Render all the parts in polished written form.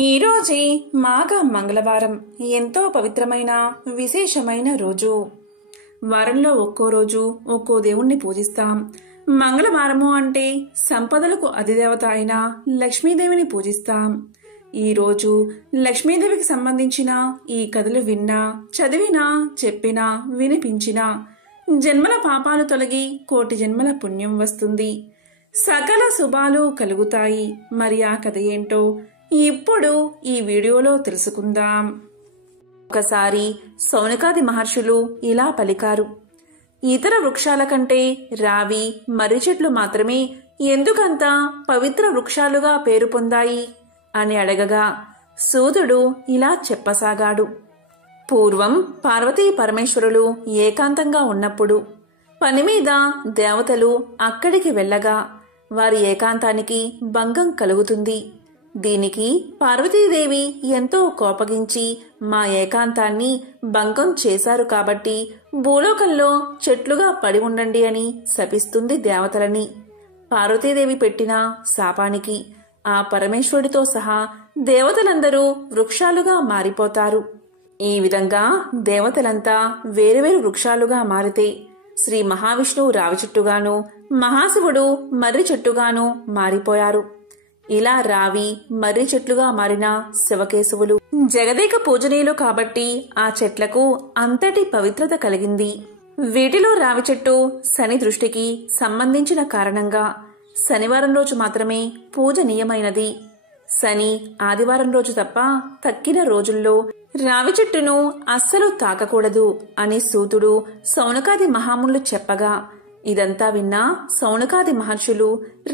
ఈరోజే మాఘ మంగళవారం ఎంతో పవిత్రమైన విశేషమైన రోజు. వారంలో ఒక్కో రోజు ఒక్కో దేవుణ్ణి పూజిస్తాం. మంగళవారము అంటే సంపదలకు అధిదేవత అయిన లక్ష్మీదేవిని పూజిస్తాం. ఈ రోజు లక్ష్మీదేవికి సంబంధించిన ఈ కథలు విన్నా, చదివినా, చెప్పినా, వినిపించినా జన్మల పాపాలు తొలగి కోటి జన్మల పుణ్యం వస్తుంది. సకల శుభాలు కలుగుతాయి. మరి ఆ కథ ఏంటో ఇప్పుడు ఈ వీడియోలో తెలుసుకుందాం. ఒకసారి శౌనకాది మహర్షులు ఇలా పలికారు. ఇతర వృక్షాల కంటే రావి, మర్రి చెట్లు మాత్రమే ఎందుకంత పవిత్ర వృక్షాలుగా పేరు పొందాయి అని అడగగా సూతుడు ఇలా చెప్పసాగాడు. పూర్వం పార్వతీ పరమేశ్వరులు ఏకాంతంగా ఉన్నప్పుడు పని మీద దేవతలు అక్కడికి వెళ్ళగా వారి ఏకాంతానికి భంగం కలుగుతుంది. దీనికి పార్వతీదేవి ఎంతో కోపగించి మా ఏకాంతాన్ని భంగం చేశారు కాబట్టి భూలోకంలో చెట్లుగా పడి ఉండండి అని శపిస్తుంది దేవతలని. పార్వతీదేవి పెట్టిన శాపానికి ఆ పరమేశ్వరుడితో సహా దేవతలందరూ వృక్షాలుగా మారిపోతారు. ఈ విధంగా దేవతలంతా వేరువేరు వృక్షాలుగా మారితే శ్రీ మహావిష్ణువు రావి చెట్టుగాను, మహాశివుడు మర్రి చెట్టుగాను మారిపోయారు. ఇలా రావి, మర్రి చెట్లుగా మారిన శివకేశవులు జగదేక పూజనీయులు కాబట్టి ఆ చెట్లకు అంతటి పవిత్రత కలిగింది. వీటిలో రావి చెట్టు శని దృష్టికి సంబంధించిన కారణంగా శనివారం రోజు మాత్రమే పూజనీయమైనది. శని ఆదివారం రోజు తప్ప తక్కిన రోజుల్లో రావి చెట్టును అస్సలు తాకకూడదు అని సూతుడు శౌనకాది మహామునులు చెప్పగా ఇదంతా విన్నా శౌనకాది మహర్షులు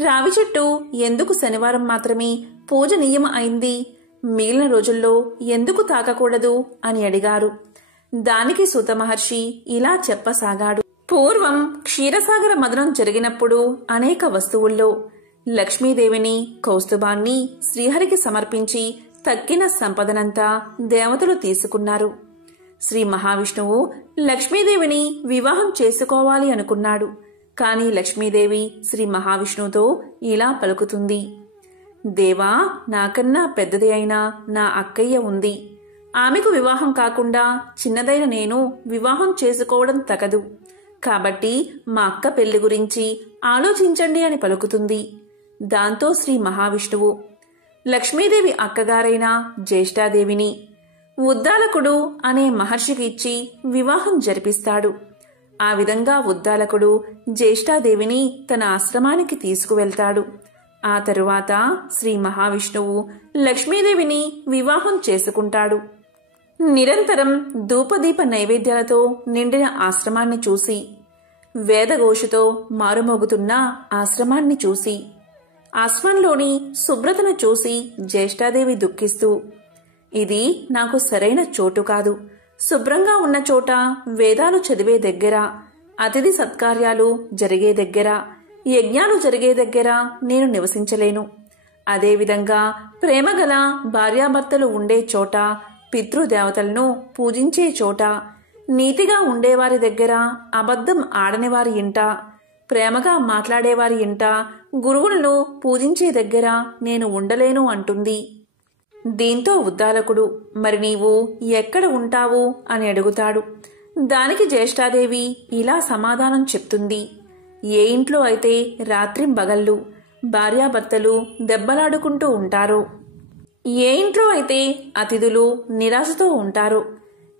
రావి చెట్టు ఎందుకు శనివారం మాత్రమే పూజనీయం అయింది, మిగిలిన రోజుల్లో ఎందుకు తాకకూడదు అని అడిగారు. దానికి సూత మహర్షి ఇలా చెప్పసాగాడు. పూర్వం క్షీరసాగర మదనం జరిగినప్పుడు అనేక వస్తువుల్లో లక్ష్మీదేవిని, కౌస్తుభాన్ని శ్రీహరికి సమర్పించి తక్కిన సంపదనంతా దేవతలు తీసుకున్నారు. శ్రీ మహావిష్ణువు లక్ష్మీదేవిని వివాహం చేసుకోవాలి అనుకున్నాడు. కాని లక్ష్మీదేవి శ్రీ మహావిష్ణువుతో ఇలా పలుకుతుంది. దేవా, నాకన్నా పెద్దది అయినా నా అక్కయ్య ఉంది. ఆమెకు వివాహం కాకుండా చిన్నదైన నేను వివాహం చేసుకోవడం తగదు. కాబట్టి మా అక్క పెళ్లి గురించి ఆలోచించండి అని పలుకుతుంది. దాంతో శ్రీ మహావిష్ణువు లక్ష్మీదేవి అక్కగారైన జ్యేష్ఠాదేవిని ఉద్దాలకుడు అనే మహర్షికి ఇచ్చి వివాహం జరిపిస్తాడు. ఆ విధంగా ఉద్దాలకుడు జ్యేష్ఠాదేవిని తన ఆశ్రమానికి తీసుకువెళ్తాడు. ఆ తరువాత శ్రీ మహావిష్ణువు లక్ష్మీదేవిని వివాహం చేసుకుంటాడు. నిరంతరం ధూపదీప నైవేద్యాలతో నిండిన ఆశ్రమాన్ని చూసి, వేదఘోషతో మారుమోగుతున్న ఆశ్రమాన్ని చూసి, ఆశ్రమంలోని శుభ్రతను చూసి జ్యేష్ఠాదేవి దుఃఖిస్తూ, ఇది నాకు సరైన చోటు కాదు. శుభ్రంగా ఉన్న చోట, వేదాలు చదివే దగ్గర, అతిథి సత్కార్యాలు జరిగే దగ్గర, యజ్ఞాలు జరిగే దగ్గర నేను నివసించలేను. అదేవిధంగా ప్రేమగల భార్యాభర్తలు ఉండే చోట, పితృదేవతలను పూజించే చోట, నీతిగా ఉండేవారి దగ్గర, అబద్ధం ఆడనివారి ఇంట, ప్రేమగా మాట్లాడేవారి ఇంట, గురువులను పూజించే దగ్గర నేను ఉండలేను అంటుంది. దీంతో ఉద్దాలకుడు మరి నీవు ఎక్కడ ఉంటావు అని అడుగుతాడు. దానికి జ్యేష్ఠాదేవి ఇలా సమాధానం చెప్తుంది. ఏ ఇంట్లో అయితే రాత్రింబగళ్ళు భార్యాభర్తలు దెబ్బలాడుకుంటూ ఉంటారో, ఏ ఇంట్లో అయితే అతిథులు నిరాశతో ఉంటారో,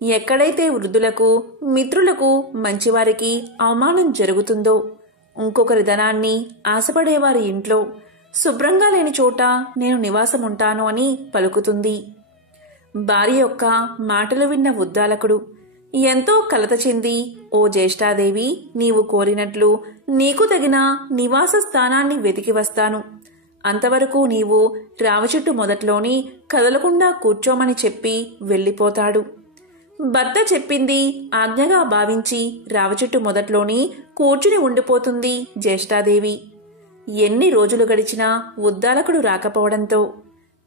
ఎక్కడైతే వృద్ధులకు, మిత్రులకు, మంచివారికి అవమానం జరుగుతుందో, ఇంకొకరి ధనాన్ని ఆశపడేవారి ఇంట్లో, శుభ్రంగా లేని చోట నేను నివాసముంటాను అని పలుకుతుంది. భార్య యొక్క మాటలు విన్న ఉద్దాలకుడు ఎంతో కలత చెంది, ఓ జ్యేష్ఠాదేవి, నీవు కోరినట్లు నీకు తగిన నివాస స్థానాన్ని వెతికి వస్తాను. అంతవరకు నీవు రావి చెట్టు మొదట్లోని కదలకుండా కూర్చోమని చెప్పి వెళ్ళిపోతాడు. భర్త చెప్పింది ఆజ్ఞగా భావించి రావి చెట్టు మొదట్లోని కూర్చుని ఉండిపోతుంది జ్యేష్ఠాదేవి. ఎన్ని రోజులు గడిచినా ఉద్దాలకుడు రాకపోవడంతో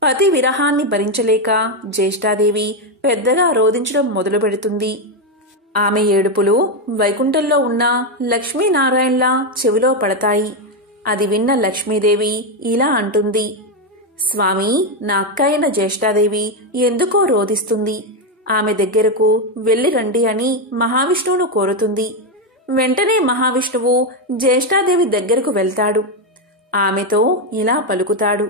పతి విరహాన్ని భరించలేక జ్యేష్ఠాదేవి పెద్దగా రోదించడం మొదలు పెడుతుంది. ఆమె ఏడుపులు వైకుంఠంలో ఉన్న లక్ష్మీనారాయణలా చెవిలో పడతాయి. అది విన్న లక్ష్మీదేవి ఇలా అంటుంది. స్వామి, నా అక్క అయిన జ్యేష్ఠాదేవి ఎందుకో రోధిస్తుంది. ఆమె దగ్గరకు వెళ్ళి రండి అని మహావిష్ణువును కోరుతుంది. వెంటనే మహావిష్ణువు జ్యేష్ఠాదేవి దగ్గరకు వెళ్తాడు. ఆమెతో ఇలా పలుకుతాడు: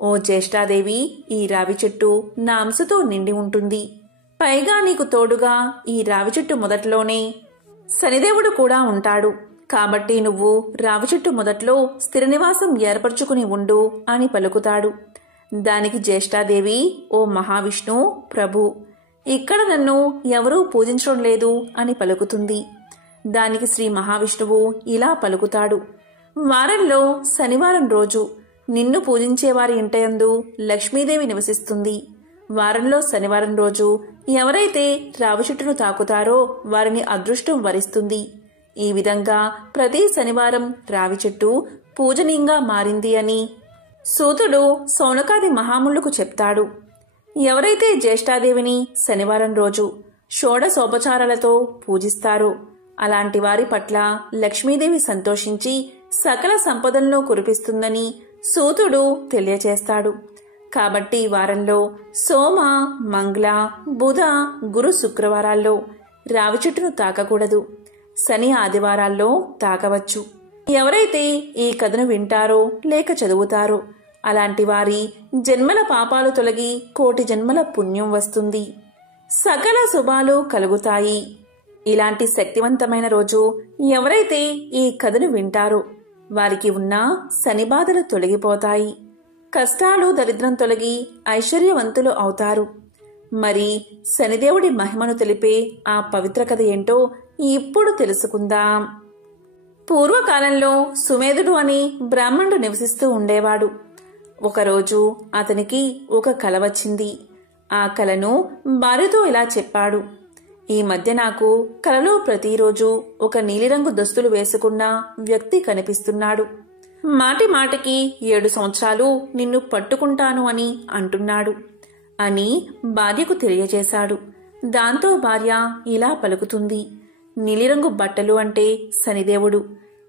ఓ జ్యేష్ఠాదేవి, ఈ రావి చెట్టు నా అంశతో నిండి ఉంటుంది. పైగా నీకు తోడుగా ఈ రావి చెట్టు మొదట్లోనే శనిదేవుడు కూడా ఉంటాడు. కాబట్టి నువ్వు రావి చెట్టు మొదట్లో స్థిర నివాసం ఏర్పరచుకుని ఉండు అని పలుకుతాడు. దానికి జ్యేష్ఠాదేవి, ఓ మహావిష్ణు ప్రభు, ఇక్కడ నన్ను ఎవరూ పూజించడం లేదు అని పలుకుతుంది. దానికి శ్రీ మహావిష్ణువు ఇలా పలుకుతాడు: వారంలో శనివారం రోజు నిన్ను పూజించేవారి ఇంటయందు లక్ష్మీదేవి నివసిస్తుంది. వారంలో శనివారం రోజు ఎవరైతే రావి చెట్టును తాకుతారో వారిని అదృష్టం వరిస్తుంది. ఈ విధంగా ప్రతి శనివారం రావి చెట్టు పూజనీయంగా మారింది అని సూతుడు సౌనకాది మహాములకు చెప్తాడు. ఎవరైతే జ్యేష్ఠాదేవిని శనివారం రోజు షోడశోపచారాలతో పూజిస్తారో అలాంటి వారి పట్ల లక్ష్మీదేవి సంతోషించి సకల సంపదలను కురిపిస్తుందని సూతుడు తెలియచేస్తాడు. కాబట్టి వారంలో సోమ, మంగళ, బుధ, గురు, శుక్రవారాల్లో రావి చెట్టును తాకకూడదు. శని, ఆదివారాల్లో తాకవచ్చు. ఎవరైతే ఈ కథను వింటారో లేక చదువుతారో అలాంటి వారి జన్మల పాపాలు తొలగి కోటి జన్మల పుణ్యం వస్తుంది. సకల శుభాలు కలుగుతాయి. ఇలాంటి శక్తివంతమైన రోజు ఎవరైతే ఈ కథను వింటారో వారికి ఉన్న శని బాధలు తొలగిపోతాయి. కష్టాలు, దరిద్రం తొలగి ఐశ్వర్యవంతులు అవుతారు. మరి శనిదేవుడి మహిమను తెలిపే ఆ పవిత్ర కథ ఏంటో ఇప్పుడు తెలుసుకుందాం. పూర్వకాలంలో సుమేధుడు అని బ్రాహ్మణుడు నివసిస్తూ ఉండేవాడు. ఒకరోజు అతనికి ఒక కల వచ్చింది. ఆ కలను భార్యతో ఇలా చెప్పాడు: ఈ మధ్య నాకు కలలో ప్రతిరోజు ఒక నీలిరంగు దుస్తులు వేసుకున్న వ్యక్తి కనిపిస్తున్నాడు. మాటి మాటికి 7 సంవత్సరాలు నిన్ను పట్టుకుంటాను అని అంటున్నాడు అని భార్యకు తెలియజేశాడు. దాంతో భార్య ఇలా పలుకుతుంది: నీలిరంగు బట్టలు అంటే శనిదేవుడు.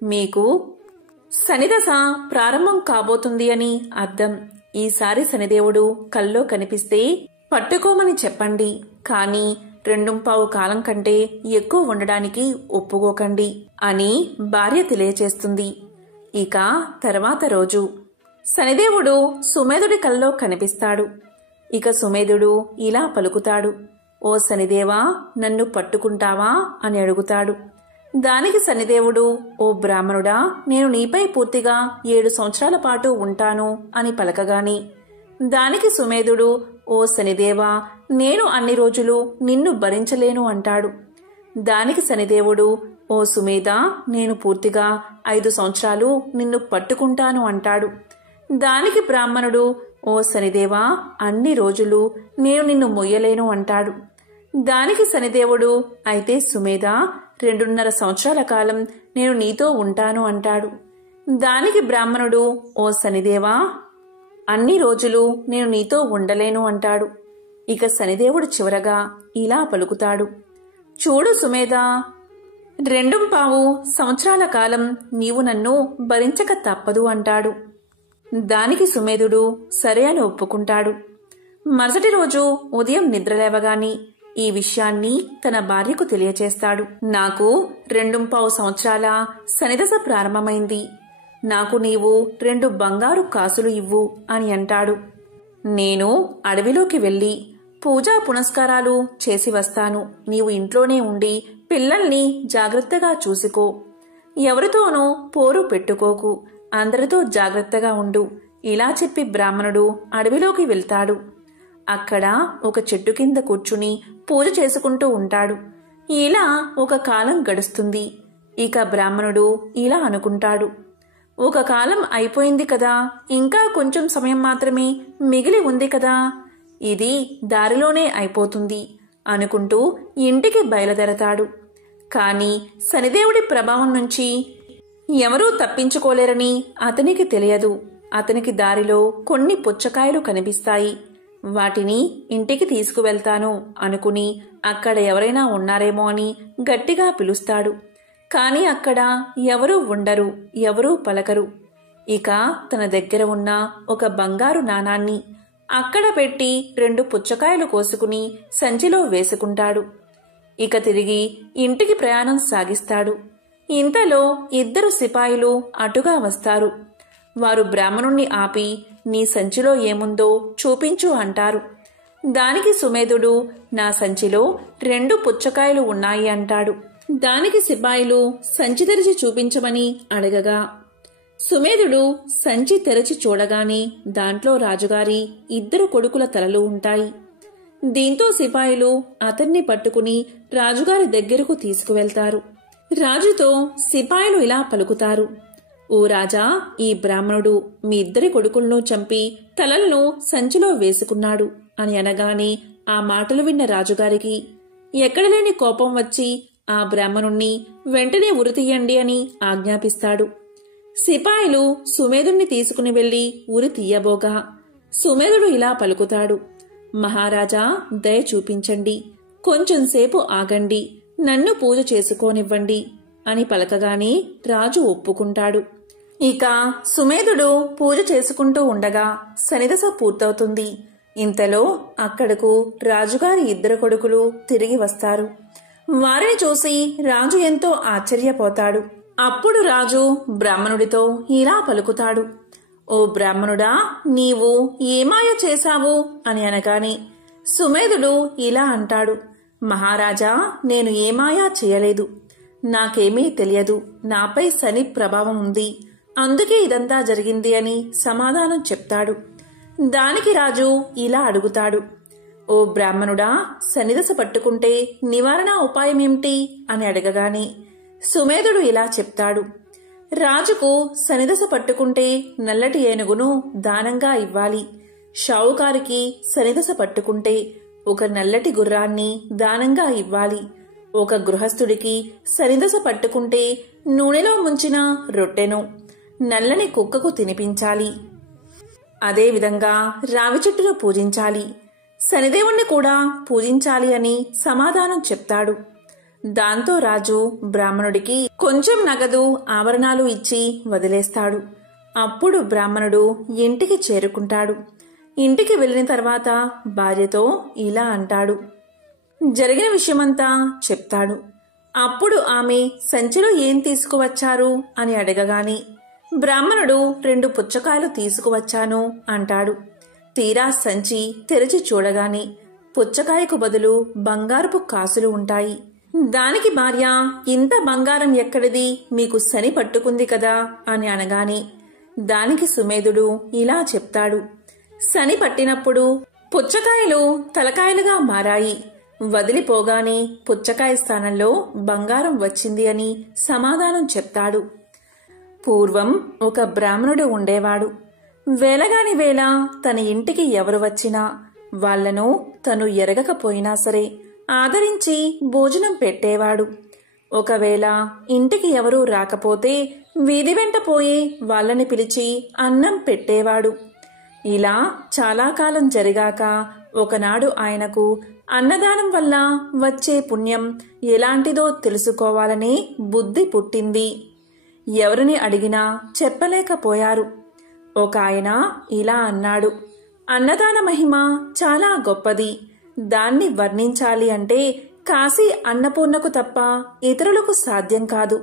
మీకు శనిదశ ప్రారంభం కాబోతుంది అని అర్థం. ఈసారి శనిదేవుడు కల్లో కనిపిస్తే పట్టుకోమని చెప్పండి. కానీ 2 కాలం కంటే ఎక్కువ ఉండడానికి ఒప్పుకోకండి అని భార్య తెలియచేస్తుంది. ఇక తర్వాత రోజు శనిదేవుడు సుమేధుడి కల్లో కనిపిస్తాడు. ఇక సుమేధుడు ఇలా పలుకుతాడు: ఓ శనిదేవా, నన్ను పట్టుకుంటావా అని అడుగుతాడు. దానికి శనిదేవుడు: ఓ బ్రాహ్మణుడా, నేను నీపై పూర్తిగా 7 సంవత్సరాల పాటు ఉంటాను అని పలకగాని దానికి సుమేధుడు: ఓ శనిదేవా, నేను అన్ని రోజులు నిన్ను భరించలేను అంటాడు. దానికి శనిదేవుడు: ఓ సుమేధ, నేను పూర్తిగా 5 సంవత్సరాలు నిన్ను పట్టుకుంటాను అంటాడు. దానికి బ్రాహ్మణుడు: ఓ శనిదేవా, అన్ని రోజులు నేను నిన్ను మొయ్యలేను అంటాడు. దానికి శనిదేవుడు: అయితే సుమేధ, 2.5 సంవత్సరాల కాలం నేను నీతో ఉంటాను అంటాడు. దానికి బ్రాహ్మణుడు: ఓ శనిదేవా, అన్ని రోజులు నేను నీతో ఉండలేను అంటాడు. ఇక శనిదేవుడు చివరగా ఇలా పలుకుతాడు: చూడు సుమేధ, 2.5 సంవత్సరాల కాలం నీవు నన్ను భరించక తప్పదు అంటాడు. దానికి సుమేధుడు సరే అని ఒప్పుకుంటాడు. మరుసటి రోజు ఉదయం నిద్రలేవగాని ఈ విషయాన్ని తన భార్యకు తెలియచేస్తాడు. నాకు 2.5 సంవత్సరాల శనిదశ ప్రారంభమైంది. నాకు నీవు 2 బంగారు కాసులు ఇవ్వు అని అంటాడు. నేను అడవిలోకి వెళ్ళి పూజా పునస్కారాలు చేసి వస్తాను. నీవు ఇంట్లోనే ఉండి పిల్లల్ని జాగ్రత్తగా చూసుకో. ఎవరితోనూ పోరు పెట్టుకోకు. అందరితో జాగ్రత్తగా ఉండు. ఇలా చెప్పి బ్రాహ్మణుడు అడవిలోకి వెళ్తాడు. అక్కడ ఒక చెట్టు కింద కూర్చుని పూజ చేసుకుంటూ ఉంటాడు. ఇలా ఒక కాలం గడుస్తుంది. ఇక బ్రాహ్మణుడు ఇలా అనుకుంటాడు: ఒక కాలం అయిపోయింది కదా, ఇంకా కొంచెం సమయం మాత్రమే మిగిలి ఉంది కదా, ఇది దారిలోనే అయిపోతుంది అనుకుంటూ ఇంటికి బయలుదేరతాడు. కాని శనిదేవుడి ప్రభావం నుంచి ఎవరూ తప్పించుకోలేరని అతనికి తెలియదు. అతనికి దారిలో కొన్ని పుచ్చకాయలు కనిపిస్తాయి. వాటిని ఇంటికి తీసుకువెళ్తాను అనుకుని అక్కడ ఎవరైనా ఉన్నారేమో అని గట్టిగా పిలుస్తాడు. కాని అక్కడ ఎవరూ ఉండరు, ఎవరూ పలకరు. ఇక తన దగ్గర ఉన్న ఒక బంగారు నాణాన్ని అక్కడ పెట్టి 2 పుచ్చకాయలు కోసుకుని సంచిలో వేసుకుంటాడు. ఇక తిరిగి ఇంటికి ప్రయాణం సాగిస్తాడు. ఇంతలో 2 సిపాయిలు అటుగా వస్తారు. వారు బ్రాహ్మణుణ్ణి ఆపి, నీ సంచిలో ఏముందో చూపించు అంటారు. దానికి సుమేధుడు, నా సంచిలో 2 పుచ్చకాయలు ఉన్నాయి అంటాడు. దానికి సిపాయిలు సంచి తెరిచి చూపించమని అడగగా సుమేధుడు సంచి తెరచి చూడగానే దాంట్లో రాజుగారి 2 కొడుకుల తలలు ఉంటాయి. దీంతో సిపాయిలు అతన్ని పట్టుకుని రాజుగారి దగ్గరకు తీసుకువెళ్తారు. రాజుతో సిపాయిలు ఇలా పలుకుతారు, ఓ రాజా, ఈ బ్రాహ్మణుడు మీ 2 కొడుకులను చంపి తలలను సంచిలో వేసుకున్నాడు అని అనగానే ఆ మాటలు విన్న రాజుగారికి ఎక్కడలేని కోపం వచ్చి ఆ బ్రాహ్మణుణ్ణి వెంటనే ఉరితీయండి అని ఆజ్ఞాపిస్తాడు. సిపాయిలు సుమేధుణ్ణి తీసుకుని వెళ్లి ఉరి తీయబోగా సుమేధుడు ఇలా పలుకుతాడు, మహారాజా, దయ చూపించండి, కొంచెంసేపు ఆగండి, నన్ను పూజ చేసుకోనివ్వండి అని పలకగానే రాజు ఒప్పుకుంటాడు. ఇక సుమేధుడు పూజ చేసుకుంటూ ఉండగా శనిదశ పూర్తవుతుంది. ఇంతలో అక్కడకు రాజుగారి 2 కొడుకులు తిరిగి వస్తారు. వారిని చూసి రాజు ఎంతో ఆశ్చర్యపోతాడు. అప్పుడు రాజు బ్రాహ్మణుడితో ఇలా పలుకుతాడు, ఓ బ్రాహ్మణుడా, నీవు ఏమాయ చేశావు అని అనగానే సుమేధుడు ఇలా అంటాడు, మహారాజా, నేను ఏమాయా చేయలేదు, నాకేమీ తెలియదు, నాపై శని ప్రభావం ఉంది, అందుకే ఇదంతా జరిగింది అని సమాధానం చెప్తాడు. దానికి రాజు ఇలా అడుగుతాడు, ఓ బ్రాహ్మణుడా, శనిదశ పట్టుకుంటే నివారణ ఉపాయమేమిటి అని అడగగానే సుమేధుడు ఇలా చెప్తాడు, రాజుకు శనిదశ పట్టుకుంటే నల్లటి ఏనుగును దానంగా ఇవ్వాలి, షావుకారికి శనిదశ పట్టుకుంటే ఒక నల్లటి గుర్రాన్ని దానంగా ఇవ్వాలి, ఒక గృహస్థుడికి శనిదశ పట్టుకుంటే నూనెలో ముంచిన రొట్టెను నల్లని కుక్కకు తినిపించాలి, అదేవిధంగా రావి చెట్టును పూజించాలి, శనిదేవుణ్ణి కూడా పూజించాలి అని సమాధానం చెప్తాడు. దాంతో రాజు బ్రాహ్మణుడికి కొంచెం నగదు ఆభరణాలు ఇచ్చి వదిలేస్తాడు. అప్పుడు బ్రాహ్మణుడు ఇంటికి చేరుకుంటాడు. ఇంటికి వెళ్లిన తర్వాత భార్యతో ఇలా అంటాడు, జరిగిన విషయమంతా చెప్తాడు. అప్పుడు ఆమె సంచిలో ఏం తీసుకువచ్చారు అని అడగగానే బ్రాహ్మణుడు 2 పుచ్చకాయలు తీసుకువచ్చాను అంటాడు. తీరా సంచి తెరిచి చూడగానే పుచ్చకాయకు బదులు బంగారపు కాసులు ఉంటాయి. దానికి భార్య, ఇంత బంగారం ఎక్కడిది, మీకు శని పట్టుకుంది కదా అని అనగానే దానికి సుమేధుడు ఇలా చెప్తాడు, శని పట్టినప్పుడు పుచ్చకాయలు తలకాయలుగా మారాయి, వదిలిపోగానే పుచ్చకాయ స్థానంలో బంగారం వచ్చింది అని సమాధానం చెప్తాడు. పూర్వం ఒక బ్రాహ్మణుడు ఉండేవాడు. వేళగాని వేళ తన ఇంటికి ఎవరు వచ్చినా వాళ్లను తను ఎరగకపోయినా సరే ఆదరించి భోజనం పెట్టేవాడు. ఒకవేళ ఇంటికి ఎవరూ రాకపోతే వీధి వెంట పోయి వాళ్ళని పిలిచి అన్నం పెట్టేవాడు. ఇలా చాలా కాలం జరిగాక ఒకనాడు ఆయనకు అన్నదానం వల్ల వచ్చే పుణ్యం ఎలాంటిదో తెలుసుకోవాలనే బుద్ధి పుట్టింది. ఎవరిని అడిగినా చెప్పలేకపోయారు. ఒక ఆయన ఇలా అన్నాడు, అన్నదాన మహిమ చాలా గొప్పది, దాన్ని వర్ణించాలి అంటే కాశీ అన్నపూర్ణకు తప్ప ఇతరులకు సాధ్యం కాదు.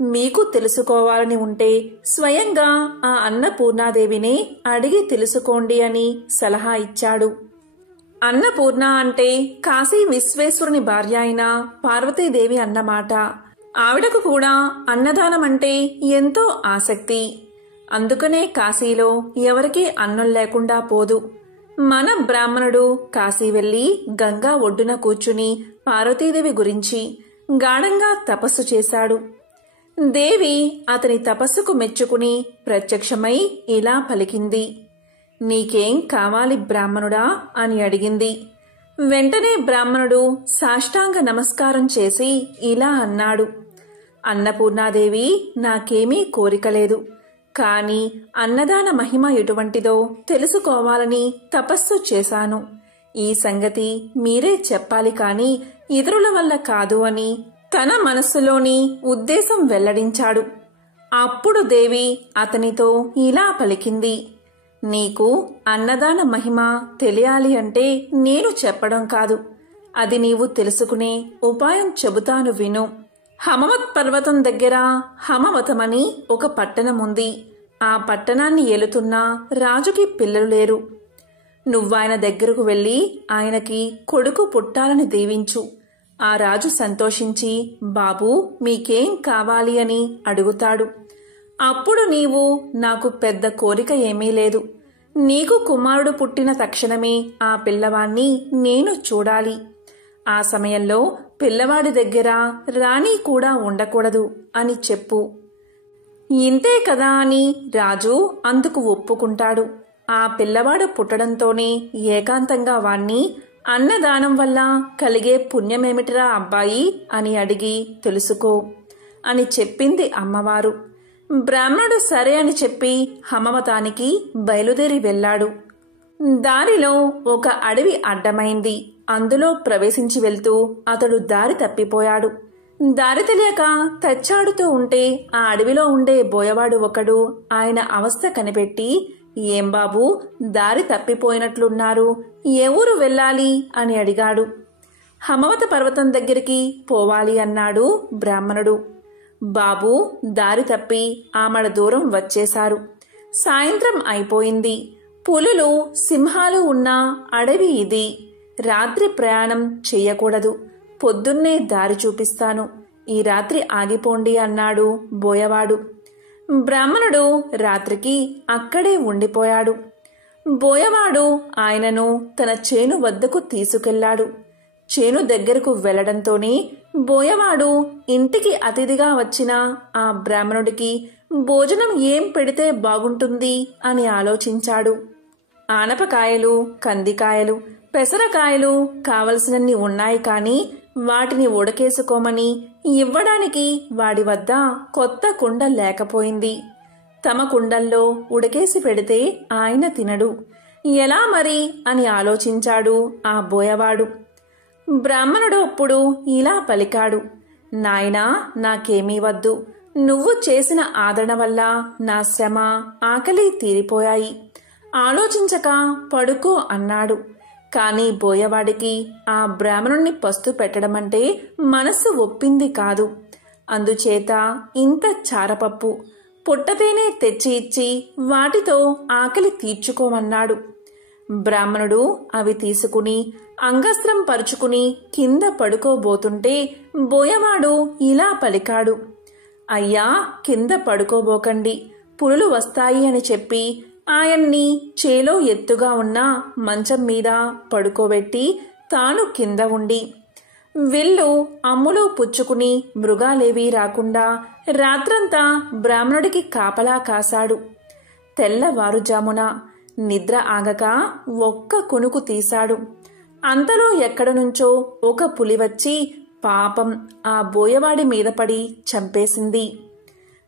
మీకు తెలుసుకోవాలని ఉంటే స్వయంగా ఆ అన్నపూర్ణాదేవిని అడిగి తెలుసుకోండి అని సలహా ఇచ్చాడు. అన్నపూర్ణ అంటే కాశీ విశ్వేశ్వరుని భార్య అయిన పార్వతీదేవి అన్నమాట. ఆవిడకు కూడా అన్నదానం అంటే ఎంతో ఆసక్తి. అందుకనే కాశీలో ఎవరికీ అన్నం లేకుండా పోదు. మన బ్రాహ్మణుడు కాశీ వెళ్లి గంగా ఒడ్డున కూర్చుని పార్వతీదేవి గురించి గాఢంగా తపస్సు చేశాడు. దేవి అతని తపస్సుకు మెచ్చుకుని ప్రత్యక్షమై ఇలా పలికింది, నీకేం కావాలి బ్రాహ్మణుడా అని అడిగింది. వెంటనే బ్రాహ్మణుడు సాష్టాంగ నమస్కారం చేసి ఇలా అన్నాడు, అన్నపూర్ణాదేవి, నాకేమీ కోరికలేదు, కాని అన్నదాన మహిమ ఎటువంటిదో తెలుసుకోవాలని తపస్సు చేశాను. ఈ సంగతి మీరే చెప్పాలి కాని ఇతరుల వల్ల కాదు అని తన మనస్సులోని ఉద్దేశం వెల్లడించాడు. అప్పుడు దేవి అతనితో ఇలా పలికింది, నీకు అన్నదాన మహిమ తెలియాలి అంటే నేను చెప్పడం కాదు, అది నీవు తెలుసుకునే ఉపాయం చెబుతాను విను. హమవత్ పర్వతం దగ్గర హమవతమని ఒక పట్టణముంది. ఆ పట్టణాన్ని ఏలుతున్న రాజుకి పిల్లలు లేరు. నువ్వాయన దగ్గరకు వెళ్ళి ఆయనకి కొడుకు పుట్టాలని దీవించు. ఆ రాజు సంతోషించి, బాబూ మీకేం కావాలి అని అడుగుతాడు. అప్పుడు నీవు, నాకు పెద్ద కోరిక ఏమీ లేదు, నీకు కుమారుడు పుట్టిన తక్షణమే ఆ పిల్లవాణ్ణి నేను చూడాలి. ఆ సమయంలో పిల్లవాడి దగ్గర రాణి కూడా ఉండకూడదు అని చెప్పు. ఇంతే కదా అని రాజు అందుకు ఒప్పుకుంటాడు. ఆ పిల్లవాడు పుట్టడంతోనే ఏకాంతంగా వాణ్ణి, అన్నదానం వల్ల కలిగే పుణ్యమేమిటిరా అబ్బాయి అని అడిగి తెలుసుకో అని చెప్పింది అమ్మవారు. బ్రాహ్మణుడు సరే అని చెప్పి హమవతానికి బయలుదేరి వెళ్ళాడు. దారిలో ఒక అడవి అడ్డమైంది. అందులో ప్రవేశించి వెళ్తూ అతడు దారి తప్పిపోయాడు. దారి తెలియక తచ్చాడుతూ ఉంటే ఆ అడవిలో ఉండే బోయవాడు ఒకడు ఆయన అవస్థ కనిపెట్టి, ఏం బాబూ దారి తప్పిపోయినట్లున్నారు, ఏ ఊరు వెళ్ళాలి అని అడిగాడు. హమవత పర్వతం దగ్గరికి పోవాలి అన్నాడు బ్రాహ్మణుడు. బాబూ దారి తప్పి ఆమడ దూరం వచ్చేశారు. సాయంత్రం అయిపోయింది. పులులు సింహాలు ఉన్న అడవి ఇది. రాత్రి ప్రయాణం చెయ్యకూడదు. పొద్దున్నే దారి చూపిస్తాను, ఈ రాత్రి ఆగిపోండి అన్నాడు బోయవాడు. బ్రాహ్మణుడు రాత్రికి అక్కడే ఉండిపోయాడు. బోయవాడు ఆయనను తన చేను వద్దకు తీసుకెళ్లాడు. చేను దగ్గరకు వెళ్లడంతోనే బోయవాడు ఇంటికి అతిథిగా వచ్చిన ఆ బ్రాహ్మణుడికి భోజనం ఏం పెడితే బాగుంటుంది అని ఆలోచించాడు. ఆనపకాయలు, కందికాయలు, పెసరకాయలు కావలసినన్ని ఉన్నాయి, కాని వాటిని ఉడకేసుకోమని ఇవ్వడానికి వాడి వద్ద కొత్త కుండ లేకపోయింది. తమ కుండల్లో ఉడకేసి పెడితే ఆయన తినడు, ఎలా మరి అని ఆలోచించాడు ఆ బోయవాడు. బ్రాహ్మణుడు అప్పుడు ఇలా పలికాడు, నాయనా నాకేమీ వద్దు, నువ్వు చేసిన ఆదరణ వల్ల నా శ్రమ ఆకలి తీరిపోయాయి, ఆలోచించక పడుకో అన్నాడు. కాని బోయవాడికి ఆ బ్రాహ్మణుణ్ణి పస్తు పెట్టడమంటే మనస్సు ఒప్పింది కాదు. అందుచేత ఇంత చారపప్పు, పుట్టతేనే తెచ్చి ఇచ్చి వాటితో ఆకలి తీర్చుకోమన్నాడు. బ్రాహ్మణుడు అవి తీసుకుని అంగస్త్రం పరుచుకుని కింద పడుకోబోతుంటే బోయవాడు ఇలా పలికాడు, అయ్యా కింద పడుకోబోకండి, పులులు వస్తాయి అని చెప్పి ఆయన్ని చేలో ఎత్తుగా ఉన్న మంచం మీద పడుకోబెట్టి తాను కింద ఉండి విల్లు అమ్ములో పుచ్చుకుని మృగాలేవీ రాకుండా రాత్రంతా బ్రాహ్మణుడికి కాపలా కాశాడు. తెల్లవారుజామున నిద్ర ఆగక ఒక్క కునుకు తీశాడు. అంతలో ఎక్కడనుంచో ఒక పులి వచ్చి పాపం ఆ బోయవాడి మీద పడి చంపేసింది.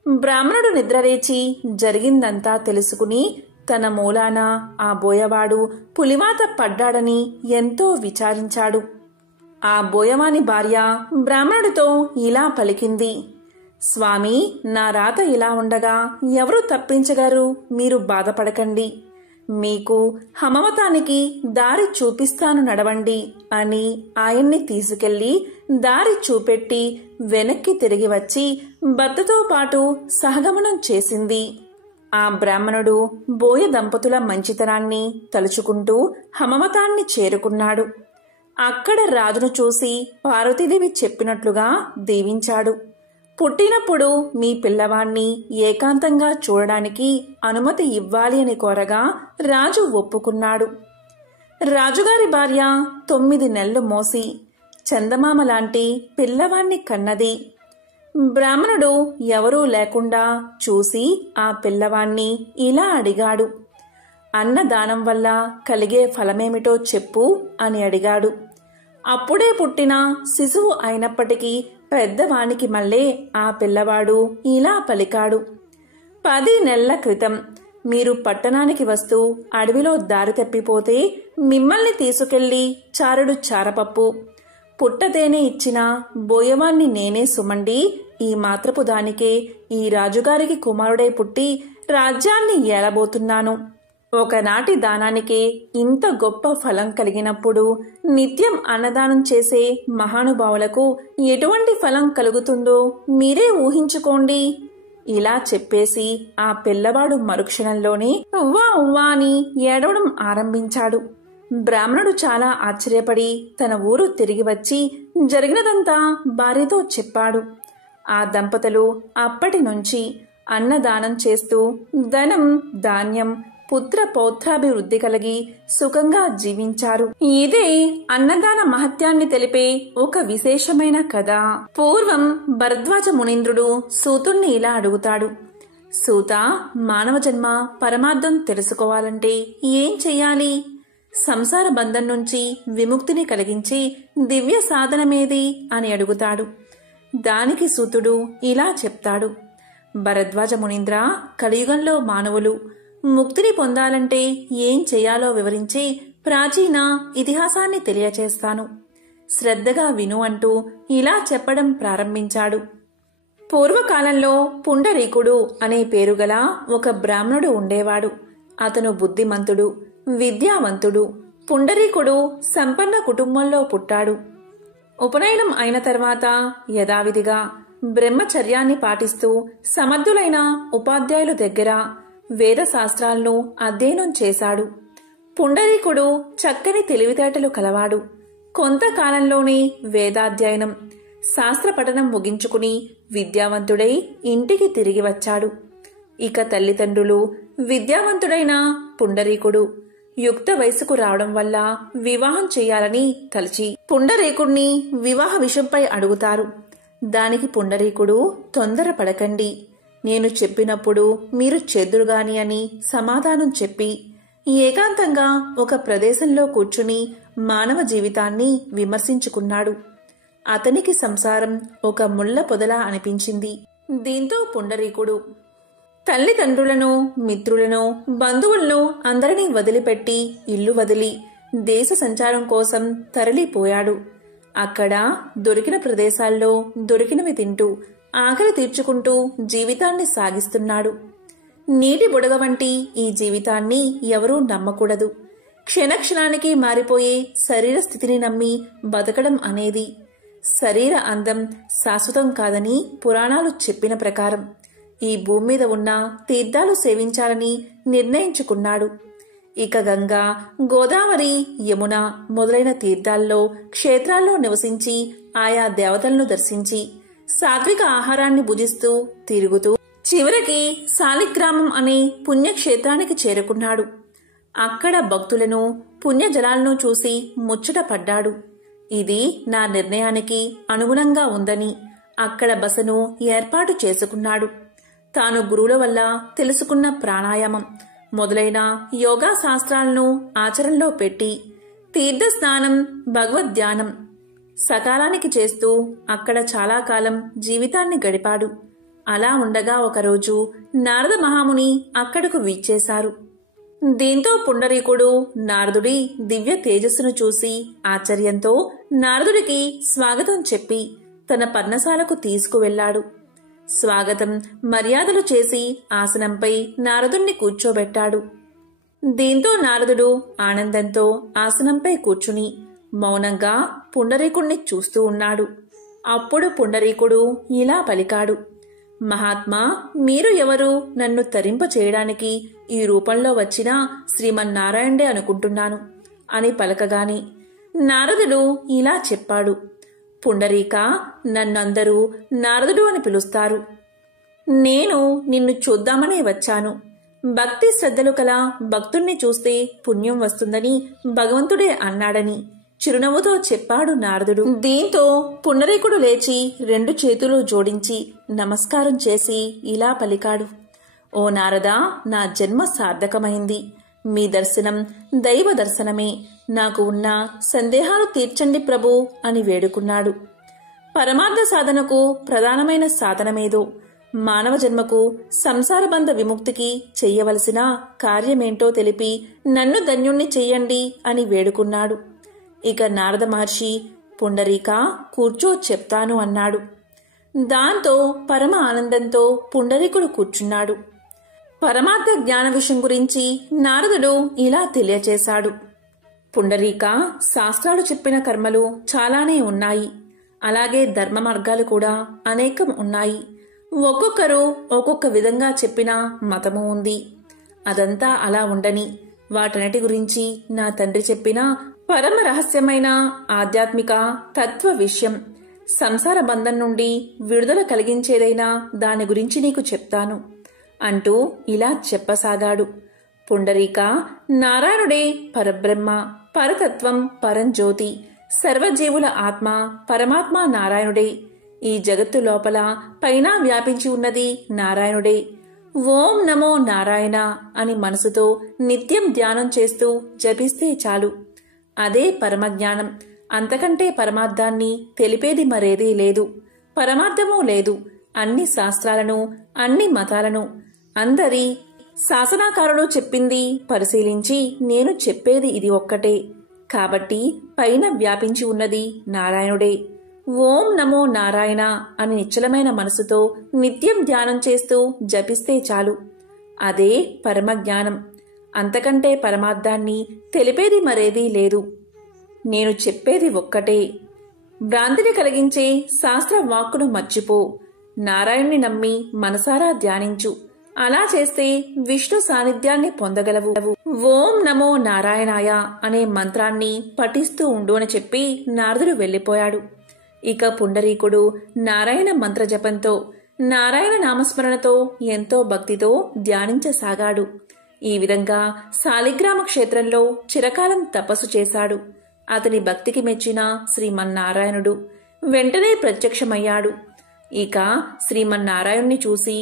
బ్రాహ్మణుడు నిద్రలేచి జరిగిందంతా తెలుసుకుని తన మూలాన ఆ బోయవాడు పులివాత పడ్డాడని ఎంతో విచారించాడు. ఆ బోయవాని భార్య బ్రాహ్మణుడితో ఇలా పలికింది, స్వామి నా రాత ఇలా ఉండగా ఎవరు తప్పించగారు, మీరు బాధపడకండి, మీకు హమవతానికి దారి చూపిస్తాను నడవండి అని ఆయన్ని తీసుకెళ్లి దారి చూపెట్టి వెనక్కి తిరిగి వచ్చి భర్తతో పాటు సహగమనం చేసింది. ఆ బ్రాహ్మణుడు బోయ దంపతుల మంచితనాన్ని తలుచుకుంటూ హమవతాన్ని చేరుకున్నాడు. అక్కడ రాజును చూసి పార్వతీదేవి చెప్పినట్లుగా దీవించాడు. పుట్టినప్పుడు మీ పిల్లవాణ్ణి ఏకాంతంగా చూడడానికి అనుమతి ఇవ్వాలి అని కోరగా రాజు ఒప్పుకున్నాడు. రాజుగారి భార్య 9 నెలలు మోసి చందమామ లాంటి పిల్లవాణ్ణి కన్నది. బ్రాహ్మణుడు ఎవరూ లేకుండా చూసి ఆ పిల్లవాణ్ణి ఇలా అడిగాడు, అన్నదానం వల్ల కలిగే ఫలమేమిటో చెప్పు అని అడిగాడు. అప్పుడే పుట్టిన శిశువు అయినప్పటికీ పెద్దవానికి మళ్ళీ ఆ పిల్లవాడు ఇలా పలికాడు, 10 నెలల క్రితం మీరు పట్టణానికి వస్తూ అడవిలో దారి తప్పిపోతే మిమ్మల్ని తీసుకెళ్లి చారుడు చారపప్పు, పుట్టతేనే ఇచ్చిన బోయవాన్ని నేనే సుమండి ఈ మాత్రపు దానికే ఈ రాజుగారికి కుమారుడై పుట్టి రాజ్యాన్ని ఏలబోతున్నాను. ఒకనాటి దానానికే ఇంత గొప్ప ఫలం కలిగినప్పుడు నిత్యం అన్నదానం చేసే మహానుభావులకు ఎటువంటి ఫలం కలుగుతుందో మీరే ఊహించుకోండి. ఇలా చెప్పేసి ఆ పిల్లవాడు మరుక్షణంలోనే ఉవ్వా ఉవ్వా అని ఏడవడం ఆరంభించాడు. బ్రాహ్మణుడు చాలా ఆశ్చర్యపడి తన ఊరు తిరిగి వచ్చి జరిగినదంతా భార్యతో చెప్పాడు. ఆ దంపతులు అప్పటి నుంచి అన్నదానం చేస్తూ ధనం, ధాన్యం, పుత్ర పౌత్రాభివృద్ధి కలిగి సుఖంగా జీవించారు. ఇదే అన్నదాన మహత్యాన్ని తెలిపే ఒక విశేషమైన కథ. పూర్వం భరద్వాజ మునీంద్రుడు సూతుణ్ణి ఇలా అడుగుతాడు. సూత, మానవ జన్మ పరమార్థం తెలుసుకోవాలంటే ఏం చెయ్యాలి? సంసార బంధం నుంచి విముక్తిని కలిగించి దివ్య సాధనమేది అని అడుగుతాడు. దానికి సూతుడు ఇలా చెప్తాడు. భరద్వాజ మునీంద్ర, కలియుగంలో మానవులు ముక్తిని పొందాలంటే ఏం చేయాలో వివరించి ప్రాచీన ఇతిహాసాన్ని తెలియచేస్తాను. శ్రద్ధగా విను అంటూ ఇలా చెప్పడం ప్రారంభించాడు. పూర్వకాలంలో పుండరీకుడు అనే పేరుగల ఒక బ్రాహ్మణుడు ఉండేవాడు. అతను బుద్ధిమంతుడు, విద్యావంతుడు. పుండరీకుడు సంపన్న కుటుంబంలో పుట్టాడు. ఉపనయనం అయిన తర్వాత యథావిధిగా బ్రహ్మచర్యాన్ని పాటిస్తూ సమర్థులైన ఉపాధ్యాయుల దగ్గర వేద శాస్త్రాలను అధ్యయనం చేశాడు. పుండరీకుడు చక్కని తెలివితేటలు కలవాడు. కొంతకాలంలోనే వేదాధ్యయనం, శాస్త్ర పఠనం ముగించుకుని విద్యావంతుడై ఇంటికి తిరిగి వచ్చాడు. ఇక తల్లిదండ్రులు విద్యావంతుడైన పుండరీకుడు యుక్త వయసుకు రావడం వల్ల వివాహం చేయాలని తలచి పుండరీకుడిని వివాహ విషయంపై అడుగుతారు. దానికి పుండరీకుడు, తొందరపడకండి, నేను చెప్పినప్పుడు మీరు చెద్దురుగాని అని సమాధానం చెప్పి ఏకాంతంగా ఒక ప్రదేశంలో కూర్చుని మానవ జీవితాన్ని విమర్శించుకున్నాడు. అతనికి సంసారం ఒక ముళ్ళ పొదలా అనిపించింది. దీంతో పుండరీకుడు తల్లిదండ్రులను, మిత్రులను, బంధువులను అందరినీ వదిలిపెట్టి ఇల్లు వదిలి దేశ సంచారం కోసం తరలిపోయాడు. అక్కడ దొరికిన ప్రదేశాల్లో దొరికినవి తింటూ ఆకలి తీర్చుకుంటూ జీవితాన్ని సాగిస్తున్నాడు. నీటి బుడగ వంటి ఈ జీవితాన్ని ఎవరూ నమ్మకూడదు. క్షణక్షణానికి మారిపోయే శరీర స్థితిని నమ్మి బతకడం అనేది శరీర అందం శాశ్వతం కాదని పురాణాలు చెప్పిన ప్రకారం ఈ భూమి మీద ఉన్న తీర్థాలు సేవించాలని నిర్ణయించుకున్నాడు. ఇక గంగా, గోదావరి, యమున మొదలైన తీర్థాల్లో, క్షేత్రాల్లో నివసించి ఆయా దేవతలను దర్శించి సాత్విక ఆహారాన్ని భుజిస్తూ తిరుగుతూ చివరికి శాలిగ్రామం అనే పుణ్యక్షేత్రానికి చేరుకున్నాడు. అక్కడ భక్తులను, పుణ్యజలాలను చూసి ముచ్చట పడ్డాడు. ఇది నా నిర్ణయానికి అనుగుణంగా ఉందని అక్కడ బసను ఏర్పాటు చేసుకున్నాడు. తాను గురువుల వల్ల తెలుసుకున్న ప్రాణాయామం మొదలైన యోగా శాస్త్రాలను ఆచరణలో పెట్టి తీర్థ స్నానం, భగవద్ధ్యానం సకాలానికి చేస్తూ అక్కడ చాలా కాలం జీవితాన్ని గడిపాడు. అలా ఉండగా ఒకరోజు నారద మహాముని అక్కడకు వీచేశారు. దీంతో పుండరీకుడు నారదుడి దివ్య తేజస్సును చూసి ఆశ్చర్యంతో నారదుడికి స్వాగతం చెప్పి తన పర్ణశాలకు తీసుకువెళ్లాడు. స్వాగతం, మర్యాదలు చేసి ఆసనంపై నారదుణ్ణి కూర్చోబెట్టాడు. దీంతో నారదుడు ఆనందంతో ఆసనంపై కూర్చుని మౌనంగా పుండరీకుణ్ణి చూస్తూ ఉన్నాడు. అప్పుడు పుండరీకుడు ఇలా పలికాడు. మహాత్మా, మీరు ఎవరు? నన్ను తరింప చేయడానికి ఈ రూపంలో వచ్చిన శ్రీమన్నారాయణుడే అనుకుంటున్నాను అని పలకగాని నారదుడు ఇలా చెప్పాడు. పుండరీక, నన్నందరూ నారదుడు అని పిలుస్తారు. నేను నిన్ను చూద్దామనే వచ్చాను. భక్తి శ్రద్ధలు కల భక్తుణ్ణి చూస్తే పుణ్యం వస్తుందని భగవంతుడే అన్నాడని చిరునవ్వుతో చెప్పాడు నారదుడు. దీంతో పుండరీకుడు లేచి 2 చేతులు జోడించి నమస్కారం చేసి ఇలా పలికాడు. ఓ నారదా, నా జన్మ సార్థకమైంది. మీ దర్శనం దైవ దర్శనమే. నాకు ఉన్న సందేహాలు తీర్చండి ప్రభు అని వేడుకున్నాడు. పరమార్థ సాధనకు ప్రధానమైన సాధనమేదో, మానవ జన్మకు సంసారబంధ విముక్తికి చెయ్యవలసిన కార్యమేంటో తెలిపి నన్ను ధన్యుణ్ణి చెయ్యండి అని వేడుకున్నాడు. ఇక నారద మహర్షి, పుండరీక కూర్చో చెప్తాను అన్నాడు. దాంతో పరమ ఆనందంతో పుండరీకుడు కూర్చున్నాడు. పరమార్థ జ్ఞాన విషయం గురించి నారదుడు ఇలా తెలియచేశాడు. పుండరీక, శాస్త్రాలు చెప్పిన కర్మలు చాలానే ఉన్నాయి. అలాగే ధర్మ మార్గాలు కూడా అనేకం ఉన్నాయి. ఒక్కొక్కరు ఒక్కొక్క విధంగా చెప్పిన మతము ఉంది. అదంతా అలా ఉండని, వాటన్నిటి గురించి నా తండ్రి చెప్పిన పరమ రహస్యమైన ఆధ్యాత్మిక తత్వ విషయం, సంసార బంధం నుండి విడుదల కలిగించేదైనా దాని గురించి నీకు చెప్తాను అంటూ ఇలా చెప్పసాగాడు. పుండరీక, నారాయణుడే పరబ్రహ్మ, పరతత్వం, పరంజ్యోతి, సర్వజీవుల ఆత్మ, పరమాత్మ నారాయణుడే. ఈ జగత్తు లోపల పైన వ్యాపించి ఉన్నది నారాయణుడే. ఓం నమో నారాయణ అని మనసుతో నిత్యం ధ్యానం చేస్తూ జపిస్తే చాలు. అదే పరమజ్ఞానం. అంతకంటే పరమార్థాన్ని తెలిపేది మరేదీ లేదు. పరమార్థమూ లేదు. అన్ని శాస్త్రాలను, అన్ని మతాలను, అందరి శాసనాకారులు చెప్పింది పరిశీలించి నేను చెప్పేది ఇది ఒక్కటే. కాబట్టి పైన వ్యాపించి ఉన్నది నారాయణుడే. ఓం నమో నారాయణ అని నిశ్చలమైన మనసుతో నిత్యం ధ్యానం చేస్తూ జపిస్తే చాలు. అదే పరమజ్ఞానం. అంతకంటే పరమార్థాన్ని తెలిపేది మరేదీ లేదు. నేను చెప్పేది ఒక్కటే. భ్రాంతిని కలిగించే శాస్త్ర వాక్కును మర్చిపో. నారాయణ్ణి నమ్మి మనసారా ధ్యానించు. అలా చేస్తే విష్ణు సాన్నిధ్యాన్ని పొందగలవు. ఓం నమో నారాయణాయ అనే మంత్రాన్ని పఠిస్తూ ఉండు అని చెప్పి నారదుడు వెళ్ళిపోయాడు. ఇక పుండరీకుడు నారాయణ మంత్ర జపంతో, నారాయణ నామస్మరణతో ఎంతో భక్తితో ధ్యానించసాగాడు. ఈ విధంగా శాలిగ్రామ క్షేత్రంలో చిరకాలం తపస్సు చేశాడు. అతని భక్తికి మెచ్చిన శ్రీమన్నారాయణుడు వెంటనే ప్రత్యక్షమయ్యాడు. ఇక శ్రీమన్నారాయణ్ణి చూసి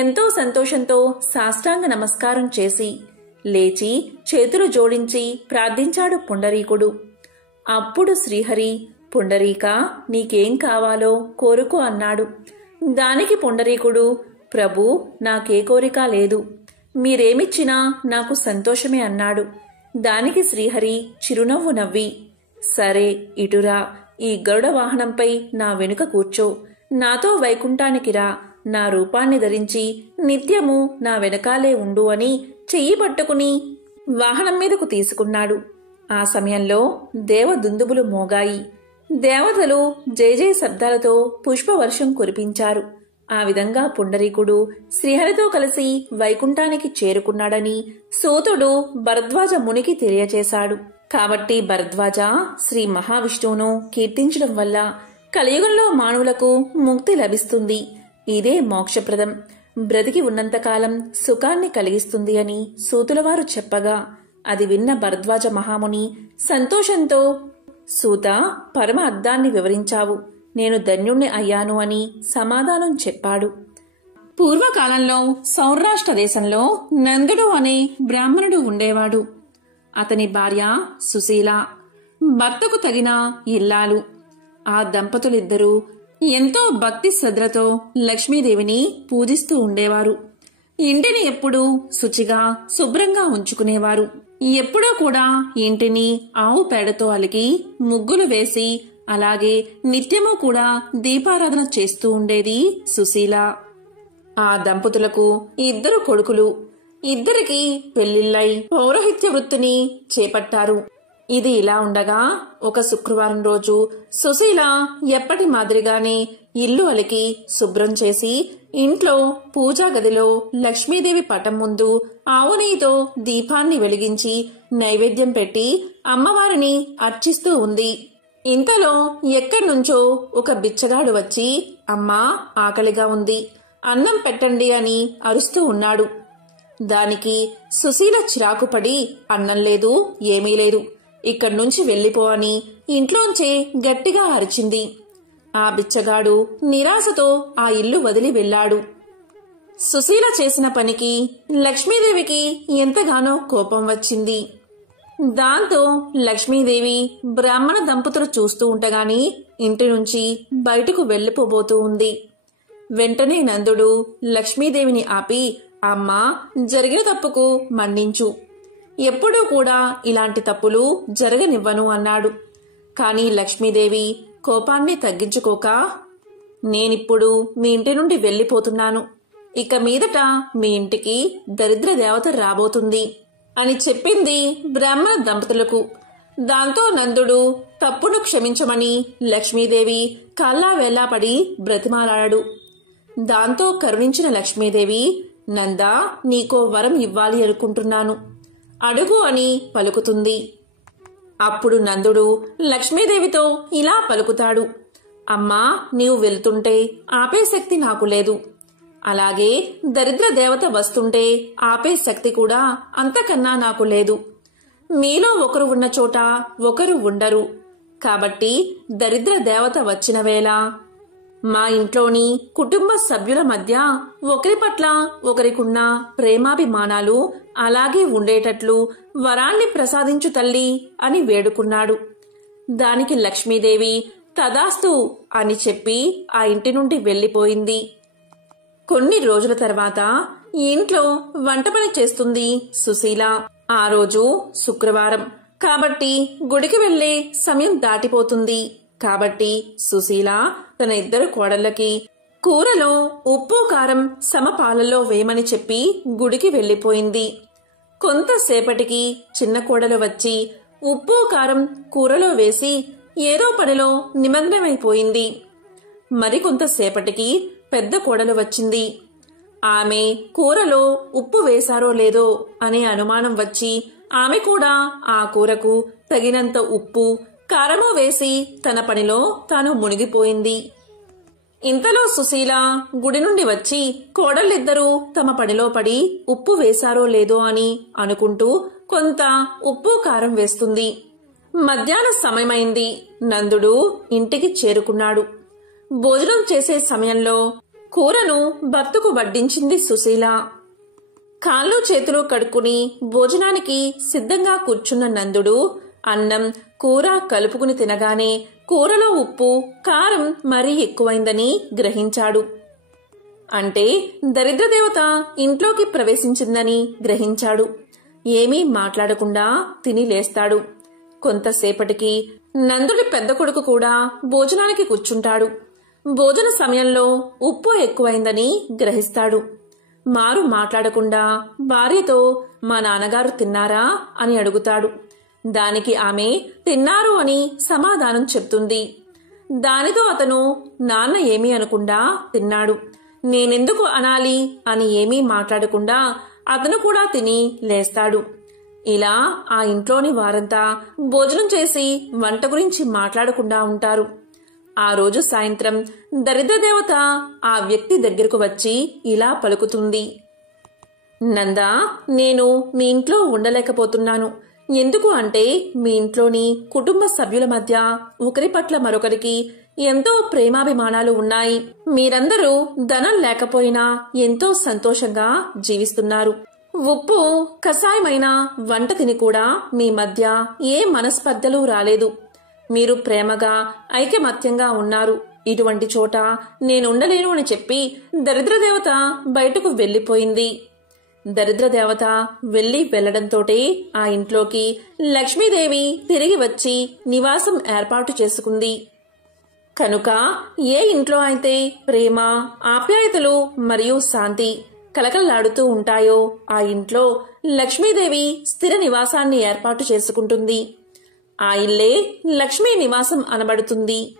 ఎంతో సంతోషంతో సాష్టాంగ నమస్కారం చేసి లేచి చేతులు జోడించి ప్రార్థించాడు పుండరీకుడు. అప్పుడు శ్రీహరి, పుండరీక, నీకేం కావాలో కోరుకో అన్నాడు. దానికి పుండరీకుడు, ప్రభు, నాకే కోరిక లేదు. మీరేమిచ్చినా నాకు సంతోషమే అన్నాడు. దానికి శ్రీహరి చిరునవ్వు నవ్వి, సరే ఇటురా, ఈ గరుడ వాహనంపై నా వెనుక కూర్చో, నాతో వైకుంఠానికి రా, నా రూపాన్ని ధరించి నిత్యము నా వెనకాలే ఉండు అని చెయ్యి పట్టుకుని వాహనం మీదకు తీసుకున్నాడు. ఆ సమయంలో దేవదుందుబులు మోగాయి. దేవతలు జయ జయ శబ్దాలతో పుష్పవర్షం కురిపించారు. ఆ విధంగా పుండరీకుడు శ్రీహరితో కలిసి వైకుంఠానికి చేరుకున్నాడని సూతుడు భరద్వాజ మునికి తెలియచేశాడు. కాబట్టి భరద్వాజ, శ్రీ మహావిష్ణువును కీర్తించడం వల్ల కలియుగంలో మానవులకు ముక్తి లభిస్తుంది. ఇదే మోక్షప్రదం. బ్రతికి ఉన్నంతకాలం సుఖాన్ని కలిగిస్తుంది అని సూతులవారు చెప్పగా అది విన్న భరద్వాజ మహాముని సంతోషంతో, సూత, పరమ అర్థాన్ని వివరించావు, నేను ధన్యుణ్ణి అయ్యాను అని సమాధానం చెప్పాడు. పూర్వకాలంలో సౌరాష్ట్ర దేశంలో నందుడు అనే బ్రాహ్మణుడు ఉండేవాడు. అతని భార్య సుశీల, భర్తకు తగిన ఇల్లాలు. ఆ దంపతులిద్దరూ ఎంతో భక్తి శ్రద్ధలతో లక్ష్మీదేవిని పూజిస్తూ ఉండేవారు. ఇంటిని ఎప్పుడూ శుచిగా శుభ్రంగా ఉంచుకునేవారు. ఎప్పుడూ కూడా ఇంటిని ఆవు పేడతో అలికి ముగ్గులు వేసి అలాగే నిత్యము కూడా దీపారాధన చేస్తూ ఉండేది సుశీల. ఆ దంపతులకు 2 కొడుకులు. ఇద్దరికి పెళ్లిళ్లై పౌరోహిత్య వృత్తిని చేపట్టారు. ఇది ఇలా ఉండగా ఒక శుక్రవారం రోజు సుశీల ఎప్పటి మాదిరిగానే ఇల్లు అలికి శుభ్రం చేసి ఇంట్లో పూజా గదిలో లక్ష్మీదేవి పటం ముందు ఆవు నెయ్యితో దీపాన్ని వెలిగించి నైవేద్యం పెట్టి అమ్మవారిని అర్చిస్తూ ఉంది. ఇంతలో ఎక్కడ్నుంచో ఒక బిచ్చగాడు వచ్చి, అమ్మా, ఆకలిగా ఉంది, అన్నం పెట్టండి అని అరుస్తూ ఉన్నాడు. దానికి సుశీల చిరాకుపడి, అన్నం లేదు, ఏమీ లేదు, ఇక్కడ్నుంచి వెళ్ళిపో అని ఇంట్లోంచే గట్టిగా అరిచింది. ఆ బిచ్చగాడు నిరాశతో ఆ ఇల్లు వదిలి వెళ్లాడు. సుశీల చేసిన పనికి లక్ష్మీదేవికి ఎంతగానో కోపం వచ్చింది. దాంతో లక్ష్మీదేవి బ్రాహ్మణ దంపతులు చూస్తూ ఉండగాని ఇంటి నుంచి బయటకు వెళ్లిపోబోతూ ఉంది. వెంటనే నందుడు లక్ష్మీదేవిని ఆపి, అమ్మా, జరిగిన తప్పుకు మన్నించు, ఎప్పుడూ కూడా ఇలాంటి తప్పులు జరగనివ్వను అన్నాడు. కాని లక్ష్మీదేవి కోపాన్ని తగ్గించుకోక, నేనిప్పుడు మీ ఇంటి నుండి వెళ్ళిపోతున్నాను. ఇక మీదట మీ ఇంటికి దరిద్ర దేవత రాబోతుంది అని చెప్పింది బ్రాహ్మణ దంపతులకు. దాంతో నందుడు తప్పును క్షమించమని లక్ష్మీదేవి కాళ్ళా వేళ్లాపడి బ్రతిమాలాడాడు. దాంతో కరుణించిన లక్ష్మీదేవి, నందా, నీకో వరం ఇవ్వాలి అనుకుంటున్నాను, అడుగు అని పలుకుతుంది. అప్పుడు నందుడు లక్ష్మీదేవితో ఇలా పలుకుతాడు. అమ్మా, నీవు వెళ్తుంటే ఆపే శక్తి నాకు లేదు. అలాగే దరిద్ర దేవత వస్తుంటే ఆపే శక్తి కూడా అంతకన్నా నాకు లేదు. మీలో ఒకరు ఉన్న చోట ఒకరు ఉండరు. కాబట్టి దరిద్ర దేవత వచ్చిన వేళ మా ఇంట్లోని కుటుంబ సభ్యుల మధ్య ఒకరి పట్ల ఒకరికున్న ప్రేమాభిమానాలు అలాగే ఉండేటట్లు వరాన్ని ప్రసాదించు తల్లి అని వేడుకున్నాడు. దానికి లక్ష్మీదేవి తదాస్తు అని చెప్పి ఆ ఇంటి నుండి వెళ్లిపోయింది. కొన్ని రోజుల తర్వాత ఇంట్లో వంట పని చేస్తుంది సుశీల. ఆ రోజు శుక్రవారం కాబట్టి గుడికి వెళ్లే సమయం దాటిపోతుంది. కాబట్టి సుశీల తన ఇద్దరు కోడళ్లకి కూరలో ఉప్పు కారం సమపాలలో వేయమని చెప్పి గుడికి వెళ్లిపోయింది. కొంతసేపటికి చిన్న కోడలు వచ్చి ఉప్పు కారం కూరలో వేసి ఏదో పనిలో నిమగ్నమైపోయింది. మరికొంతసేపటికి పెద్ద కోడలు వచ్చింది. ఆమె కూరలో ఉప్పు వేశారో లేదో అనే అనుమానం వచ్చి ఆమె కూడా ఆ కూరకు తగినంత ఉప్పు కారము వేసి తన పనిలో తాను మునిగిపోయింది. ఇంతలో సుశీల గుడి నుండి వచ్చి కోడళ్ళిద్దరూ తమ పనిలో పడి ఉప్పు వేశారో లేదో అని అనుకుంటూ కొంత ఉప్పు కారం వేస్తుంది. మధ్యాహ్న సమయమైంది. నందుడు ఇంటికి చేరుకున్నాడు. భోజనం చేసే సమయంలో కూరను భర్తకు వడ్డించింది సుశీల. కాళ్ళు చేతులు కడుక్కుని భోజనానికి సిద్ధంగా కూర్చున్న నందుడు అన్నం కూర కలుపుకుని తినగానే కూరలో ఉప్పు కారం మరీ ఎక్కువైందని గ్రహించాడు. అంటే దరిద్రదేవత ఇంట్లోకి ప్రవేశించిందని గ్రహించాడు. ఏమీ మాట్లాడకుండా తిని లేస్తాడు. కొంతసేపటికి నందుడి పెద్ద కొడుకు కూడా భోజనానికి కూర్చుంటాడు. భోజన సమయంలో ఉప్పు ఎక్కువైందని గ్రహిస్తాడు. మారు మాట్లాడకుండా భార్యతో మా నాన్నగారు తిన్నారా అని అడుగుతాడు. దానికి ఆమె తిన్నారు అని సమాధానం చెప్తుంది. దానితో అతను నాన్న ఏమీ అనకుండా తిన్నాడు, నేనెందుకు అనాలి అని ఏమీ మాట్లాడకుండా అతను కూడా తిని లేస్తాడు. ఇలా ఆ ఇంట్లోని వారంతా భోజనం చేసి వంట గురించి మాట్లాడకుండా ఉంటారు. ఆ రోజు సాయంత్రం దరిద్రదేవత ఆ వ్యక్తి దగ్గరకు వచ్చి ఇలా పలుకుతుంది. నందా, నేను మీ ఇంట్లో ఉండలేకపోతున్నాను. ఎందుకు అంటే మీ ఇంట్లోని కుటుంబ సభ్యుల మధ్య ఒకరి పట్ల మరొకరికి ఎంతో ప్రేమాభిమానాలు ఉన్నాయి. మీరందరూ ధనం లేకపోయినా ఎంతో సంతోషంగా జీవిస్తున్నారు. ఉప్పు కషాయమైన వంట తిని కూడా మీ మధ్య ఏ మనస్పర్ధలు రాలేదు. మీరు ప్రేమగా ఐకమత్యంగా ఉన్నారు. ఇటువంటి చోట నేనుండలేను అని చెప్పి దరిద్రదేవత బయటకు వెళ్లిపోయింది. దరిద్రదేవత వెళ్లడంతోటే ఆ ఇంట్లోకి లక్ష్మీదేవి తిరిగి వచ్చి నివాసం ఏర్పాటు చేసుకుంది. కనుక ఏ ఇంట్లో అయితే ప్రేమ, ఆప్యాయతలు మరియు శాంతి కలకలలాడుతూ ఉంటాయో ఆ ఇంట్లో లక్ష్మీదేవి స్థిర నివాసాన్ని ఏర్పాటు చేసుకుంటుంది. ఆ ఇల్లే లక్ష్మీ నివాసం అనబడుతుంది.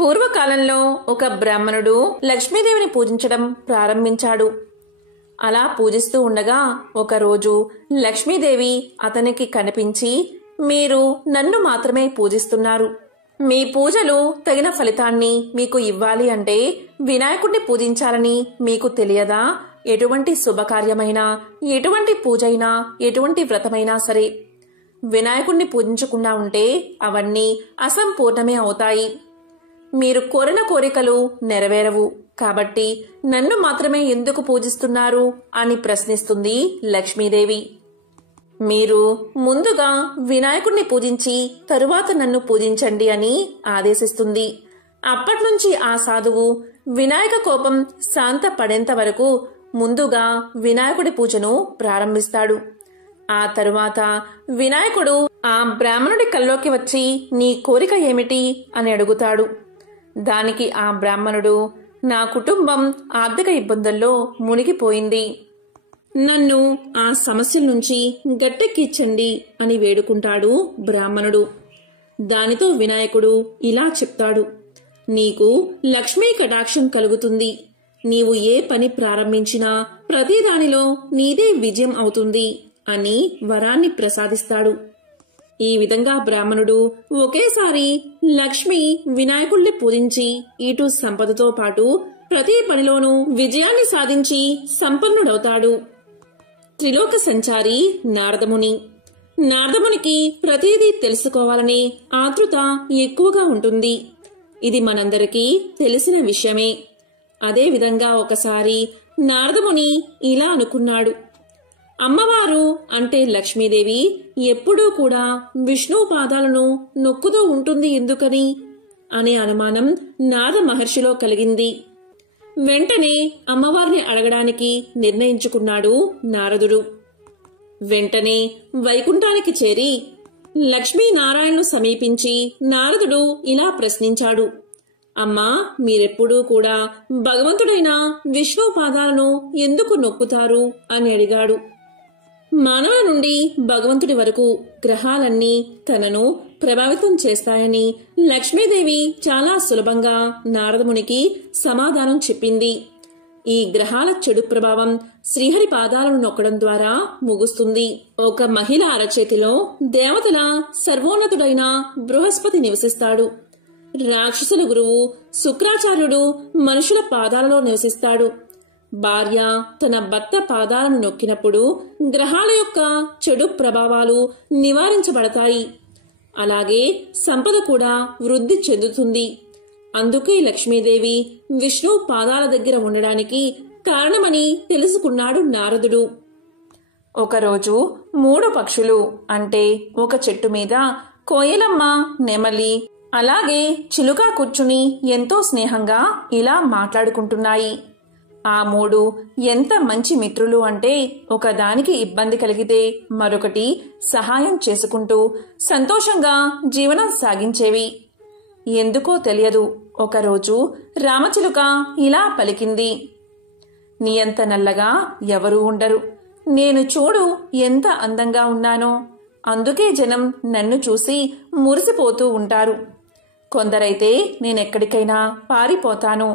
పూర్వకాలంలో ఒక బ్రాహ్మణుడు లక్ష్మీదేవిని పూజించడం ప్రారంభించాడు. అలా పూజిస్తూ ఉండగా ఒకరోజు లక్ష్మీదేవి అతనికి కనిపించి, మీరు నన్ను మాత్రమే పూజిస్తున్నారు. మీ పూజలు తగిన ఫలితాన్ని మీకు ఇవ్వాలి అంటే వినాయకుడిని పూజించాలని మీకు తెలియదా? ఎటువంటి శుభకార్యమైనా, ఎటువంటి పూజైనా, ఎటువంటి వ్రతమైనా సరే వినాయకుడిని పూజించకుండా ఉంటే అవన్నీ అసంపూర్ణమే అవుతాయి. మీరు కోరిన కోరికలు నెరవేరవు. కాబట్టి నన్ను మాత్రమే ఎందుకు పూజిస్తున్నారు అని ప్రశ్నిస్తుంది లక్ష్మీదేవి. మీరు ముందుగా వినాయకుడిని పూజించి తరువాత నన్ను పూజించండి అని ఆదేశిస్తుంది. అప్పట్నుంచి ఆ సాధువు వినాయక కోపం శాంత పడేంత వరకు ముందుగా వినాయకుడి పూజను ప్రారంభిస్తాడు. ఆ తరువాత వినాయకుడు ఆ బ్రాహ్మణుడి కల్లోకి వచ్చి, నీ కోరిక ఏమిటి అని అడుగుతాడు. దానికి ఆ బ్రాహ్మణుడు, నా కుటుంబం ఆర్థిక ఇబ్బందుల్లో మునిగిపోయింది, నన్ను ఆ సమస్యల నుంచి గట్టెక్కించండి అని వేడుకుంటాడు బ్రాహ్మణుడు. దానితో వినాయకుడు ఇలా చెప్తాడు, నీకు లక్ష్మీ కటాక్షం కలుగుతుంది. నీవు ఏ పని ప్రారంభించినా ప్రతిదానిలో నీదే విజయం అవుతుంది అని వరాన్ని ప్రసాదిస్తాడు. ఈ విధంగా బ్రాహ్మణుడు ఒకేసారి లక్ష్మి వినాయకుడిని పూజించి ఇటు సంపదతో పాటు ప్రతి పనిలోనూ విజయాన్ని సాధించి సంపన్నుడవుతాడు. త్రిలోక సంచారి నారదముని. నారదమునికి ప్రతిదీ తెలుసుకోవాలనే ఆతృత ఎక్కువగా ఉంటుంది. ఇది మనందరికీ తెలిసిన విషయమే. అదేవిధంగా ఒకసారి నారదముని ఇలా అనుకున్నాడు, అమ్మవారు అంటే లక్ష్మీదేవి ఎప్పుడూ కూడా విష్ణు పాదాలను నొక్కుతూ ఉంటుంది ఎందుకని అనే అనుమానం నారద మహర్షిలో కలిగింది. వెంటనే అమ్మవారిని అడగడానికి నిర్ణయించుకున్నాడు నారదుడు. వెంటనే వైకుంఠానికి చేరి లక్ష్మీనారాయణను సమీపించి నారదుడు ఇలా ప్రశ్నించాడు, అమ్మా, మీరెప్పుడూ కూడా భగవంతుడైన విష్ణు పాదాలను ఎందుకు నొక్కుతారు అని అడిగాడు. మానవుల నుండి భగవంతుడి వరకు గ్రహాలన్నీ తనను ప్రభావితం చేస్తాయని లక్ష్మీదేవి చాలా సులభంగా నారదమునికి సమాధానం చెప్పింది. ఈ గ్రహాల చెడు ప్రభావం శ్రీహరి పాదాలను నొక్కడం ద్వారా ముగుస్తుంది. ఒక మహిళ అరచేతిలో దేవతల సర్వోన్నతుడైన బృహస్పతి నివసిస్తాడు. రాక్షసుల గురువు శుక్రాచార్యుడు మనుషుల పాదాలలో నివసిస్తాడు. భార్య తన భర్త పాదాలను నొక్కినప్పుడు గ్రహాల యొక్క చెడు ప్రభావాలు నివారించబడతాయి. అలాగే సంపద కూడా వృద్ధి చెందుతుంది. అందుకే లక్ష్మీదేవి విష్ణు పాదాల దగ్గర ఉండడానికి కారణమని తెలుసుకున్నాడు నారదుడు. ఒకరోజు 3 పక్షులు అంటే ఒక చెట్టు మీద కోయిలమ్మ, నెమలి అలాగే చిలుక కూర్చుని ఎంతో స్నేహంగా ఇలా మాట్లాడుకుంటున్నాయి. ఆ 3 ఎంత మంచి మిత్రులు అంటే ఒకదానికి ఇబ్బంది కలిగితే మరొకటి సహాయం చేసుకుంటూ సంతోషంగా జీవనం సాగించేవి. ఎందుకో తెలియదు, ఒకరోజు రామచిలుక ఇలా పలికింది, నీ అంత నల్లగా ఎవరూ ఉండరు. నేను చూడు ఎంత అందంగా ఉన్నానో, అందుకే జనం నన్ను చూసి మురిసిపోతూ ఉంటారు. కొందరైతే నేనెక్కడికైనా పారిపోతాను,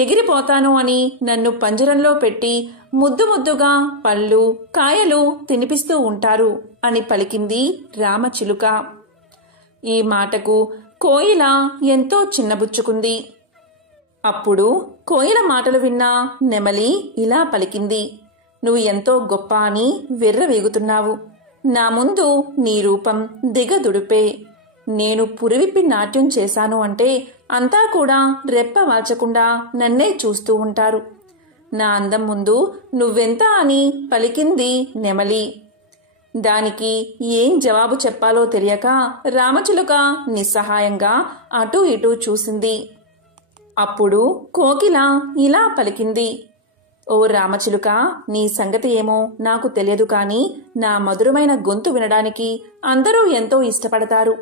ఎగిరిపోతాను అని నన్ను పంజరంలో పెట్టి ముద్దు ముద్దుగా పళ్ళు, కాయలు తినిపిస్తూ ఉంటారు అని పలికింది రామచిలుక. ఈ మాటకు కోయిల ఎంతో చిన్నబుచ్చుకుంది. అప్పుడు కోయిల మాటలు విన్న నెమలి ఇలా పలికింది, నువ్వు ఎంతో గొప్ప అని వెర్రవేగుతున్నావు. నా ముందు నీ రూపం దిగదుడిపే. నేను పురివిప్పి నాట్యం చేశాను అంటే అంతా కూడా రెప్ప వాల్చకుండా నన్నే చూస్తూ ఉంటారు. నా అందం ముందు నువ్వెంత అని పలికింది నెమలి. దానికి ఏం జవాబు చెప్పాలో తెలియక రామచిలుక నిస్సహాయంగా అటూ ఇటూ చూసింది. అప్పుడు కోకిల ఇలా పలికింది, ఓ రామచిలుక, నీ సంగతి ఏమో నాకు తెలియదు కాని నా మధురమైన గొంతు వినడానికి అందరూ ఎంతో ఇష్టపడతారు.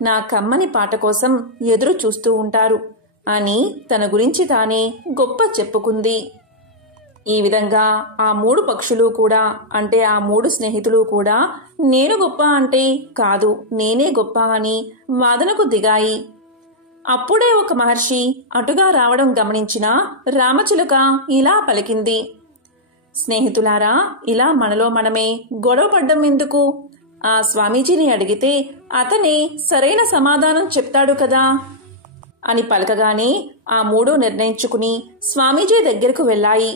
నా కమ్మని పాట కోసం ఎదురు చూస్తూ ఉంటారు అని తన గురించి తానే గొప్ప చెప్పుకుంది. ఈ విధంగా ఆ 3 పక్షులు కూడా అంటే ఆ 3 స్నేహితులు కూడా నేను గొప్ప అంటే కాదు, నేనే గొప్ప అని వాదనకు దిగాయి. అప్పుడే ఒక మహర్షి అటుగా రావడం గమనించిన రామచిలుక ఇలా పలికింది, స్నేహితులారా, ఇలా మనలో మనమే గొడవ పడ్డం ఎందుకు? ఆ స్వామీజీని అడిగితే అతనే సరైన సమాధానం చెప్తాడు కదా అని పలకగానే ఆ 3 నిర్ణయించుకుని స్వామీజీ దగ్గరకు వెళ్ళాయి.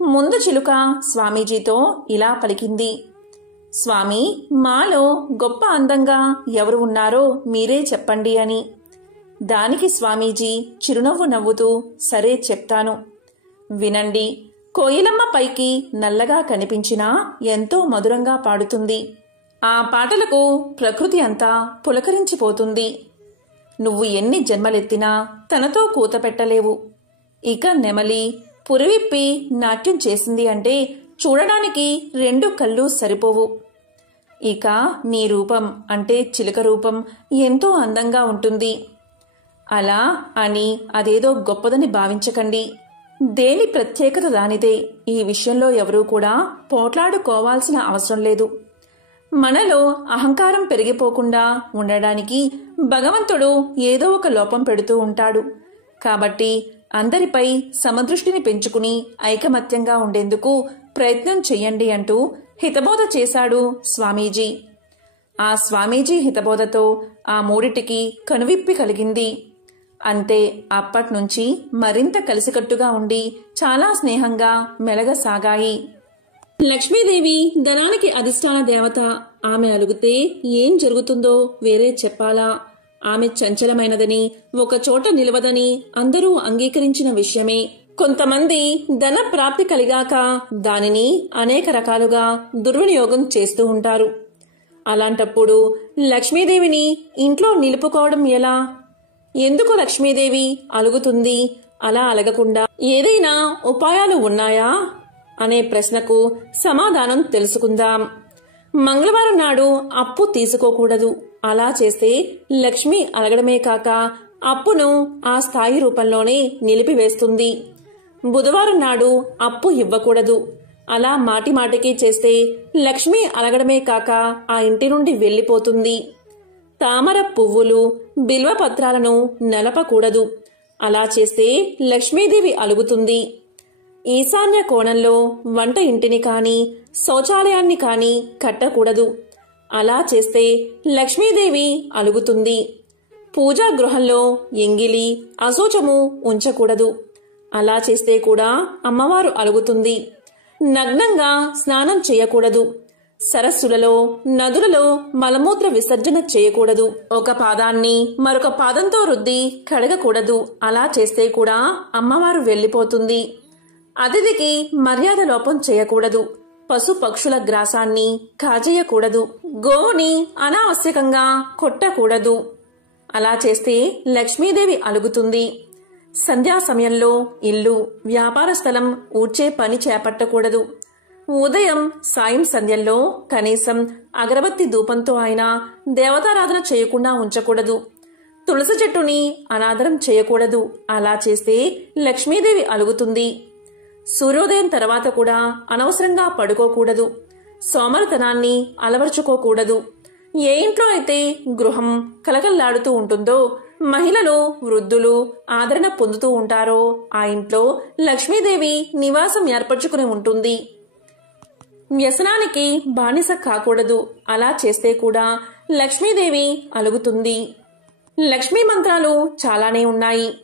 ముందు చిలుక స్వామీజీతో ఇలా పలికింది, స్వామి, మాలో గొప్ప అందంగా ఎవరు ఉన్నారో మీరే చెప్పండి అని. దానికి స్వామీజీ చిరునవ్వు నవ్వుతూ, సరే చెప్తాను వినండి. కోయిలమ్మ పైకి నల్లగా కనిపించినా ఎంతో మధురంగా పాడుతుంది. ఆ పాటలకు ప్రకృతి అంతా పులకరించిపోతుంది. నువ్వు ఎన్ని జన్మలెత్తినా తనతో కూత పెట్టలేవు. ఇక నెమలి పురివిప్పి నాట్యం చేసింది అంటే చూడడానికి 2 కళ్ళు సరిపోవు. ఇక నీ రూపం అంటే చిలుక రూపం ఎంతో అందంగా ఉంటుంది. అలా అని అదేదో గొప్పదని భావించకండి. దేని ప్రత్యేకత దానిదే. ఈ విషయంలో ఎవరూ కూడా పోట్లాడుకోవాల్సిన అవసరం లేదు. మనలో అహంకారం పెరిగిపోకుండా ఉండడానికి భగవంతుడు ఏదో ఒక లోపం పెడుతూ ఉంటాడు. కాబట్టి అందరిపై సమదృష్టిని పెంచుకుని ఐకమత్యంగా ఉండేందుకు ప్రయత్నం చెయ్యండి అంటూ హితబోధ చేశాడు స్వామీజీ. ఆ స్వామీజీ హితబోధతో ఆ మూడిటికి కనువిప్పి కలిగింది. అంతే, అప్పట్నుంచి మరింత కలిసికట్టుగా ఉండి చాలా స్నేహంగా మెలగసాగాయి. లక్ష్మీదేవి ధనానికి అధిష్టాన దేవత. ఆమె అలుగుతే ఏం జరుగుతుందో వేరే చెప్పాలా? ఆమె చంచలమైనదని, ఒకచోట నిలవదని అందరూ అంగీకరించిన విషయమే. కొంతమంది ధన ప్రాప్తి కలిగాక దానిని అనేక రకాలుగా దుర్వినియోగం చేస్తూ ఉంటారు. అలాంటప్పుడు లక్ష్మీదేవిని ఇంట్లో నిలుపుకోవడం ఎలా? ఎందుకు లక్ష్మీదేవి అలుగుతుంది? అలా అలగకుండా ఏదైనా ఉపాయాలు ఉన్నాయా అనే ప్రశ్నకు సమాధానం తెలుసుకుందాం. మంగళవారం నాడు అప్పు తీసుకోకూడదు. అలా చేస్తే లక్ష్మి అలగడమే కాక అప్పును ఆ స్థాయి రూపంలోనే నిలిపివేస్తుంది. బుధవారం నాడు అప్పు ఇవ్వకూడదు. అలా మాటి మాటికి చేస్తే లక్ష్మి అలగడమే కాక ఆ ఇంటి నుండి వెళ్లిపోతుంది. తామర పువ్వులు, బిల్వపత్రాలను నలపకూడదు. అలా చేస్తే లక్ష్మీదేవి అలుగుతుంది. ఈశాన్య కోణంలో వంట ఇంటిని కాని శౌచాలయాన్ని కాని కట్టకూడదు. అలా చేస్తే లక్ష్మీదేవి అలుగుతుంది. పూజా గృహంలో ఎంగిలి, అశౌచము ఉంచకూడదు. అలా చేస్తే కూడా అమ్మవారు అలుగుతుంది. నగ్నంగా స్నానం చేయకూడదు. సరస్సులలో, నదులలో మలమూత్ర విసర్జన చేయకూడదు. ఒక పాదాన్ని మరొక పాదంతో రుద్ది కడగకూడదు. అలా చేస్తే కూడా అమ్మవారు వెళ్లిపోతుంది. అతిథికి మర్యాద లోపం చేయకూడదు. పశు పక్షుల గ్రాసాన్ని కాజేయకూడదు. గోవుని అనావశ్యకంగా కొట్టకూడదు. అలా చేస్తే లక్ష్మీదేవి అలుగుతుంది. సంధ్యా సమయంలో ఇల్లు, వ్యాపార స్థలం ఊడ్చే పని చేపట్టకూడదు. ఉదయం, సాయం సంధ్యల్లో కనీసం అగరబత్తి ధూపంతో అయినా దేవతారాధన చేయకుండా ఉంచకూడదు. తులసి చెట్టుని అనాదరం చేయకూడదు. అలా చేస్తే లక్ష్మీదేవి అలుగుతుంది. సూర్యోదయం తర్వాత కూడా అనవసరంగా పడుకోకూడదు. సోమరితనాన్ని అలవర్చుకోకూడదు. ఏ ఇంట్లో అయితే గృహం కలకల్లాడుతూ ఉంటుందో, మహిళలు, వృద్ధులు ఆదరణ పొందుతూ ఉంటారో ఆ ఇంట్లో లక్ష్మీదేవి నివాసం ఏర్పరచుకుని ఉంటుంది. వ్యసనానికి బానిస కాకూడదు. అలా చేస్తే కూడా లక్ష్మీదేవి అలుగుతుంది. లక్ష్మీ మంత్రాలు చాలానే ఉన్నాయి.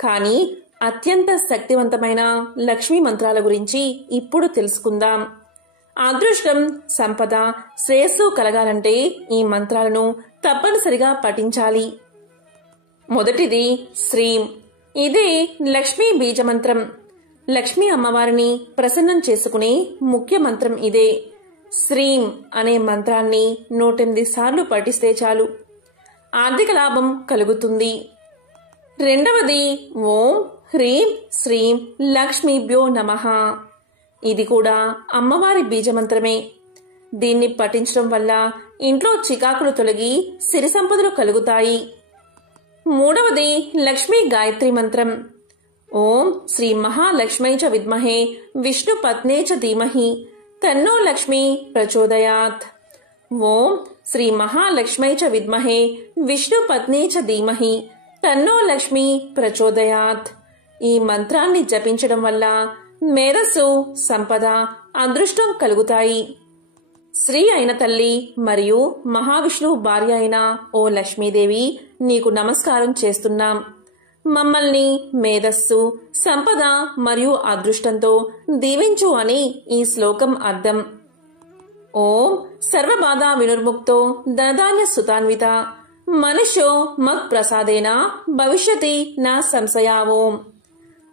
కానీ అత్యంత శక్తివంతమైన లక్ష్మీ మంత్రాల గురించి ఇప్పుడు తెలుసుకుందాం. అదృష్టం, సంపద, శ్రేయస్సు కలగాలంటే ఈ మంత్రాలను తప్పనిసరిగా పఠించాలి. మొదటిది శ్రీం. ఇది లక్ష్మీ బీజమంత్రం. లక్ష్మీ అమ్మవారిని ప్రసన్నం చేసుకునే ముఖ్య మంత్రం ఇదే. శ్రీం అనే మంత్రాన్ని 108 సార్లు పఠిస్తే చాలు. ఆర్థిక లాభం కలుగుతుంది. రెండవది ఓం హ్రీం శ్రీం లక్ష్మీభ్యో నమః. ఇది కూడా అమ్మవారి బీజమంత్రమే. దీన్ని పఠించడం వల్ల ఇంట్లో చికాకులు తొలగి సిరి సంపదలు కలుగుతాయి. మూడవది లక్ష్మీ గాయత్రి మంత్రం. ఓం శ్రీ మహాలక్ష్మై చ విద్మహే విష్ణు పత్నే చ ధీమహి తన్నో లక్ష్మీ ప్రచోదయాత్. ఓం శ్రీ మహాలక్ష్మై చ విద్మహే విష్ణు పత్నే చ ధీమహి తన్నో లక్ష్మీ ప్రచోదయాత్. ఈ మంత్రాన్ని జపించడం వల్ల మేధస్సు, సంపద, అదృష్టం కలుగుతాయి. శ్రీ అయిన తల్లి మరియు మహావిష్ణువు భార్య అయిన ఓ లక్ష్మీదేవి, నీకు నమస్కారం చేస్తున్నాం. మమ్మల్ని మేధస్సు, సంపద మరియు అదృష్టంతో దీవించు అని ఈ శ్లోకం అర్థం. ఓం సర్వబాధా వినుర్ముక్తో ధనధాన్య సుతాన్విత మనుష్యో మత్ ప్రసాదేన భవిష్యతి నా సంశయావోం.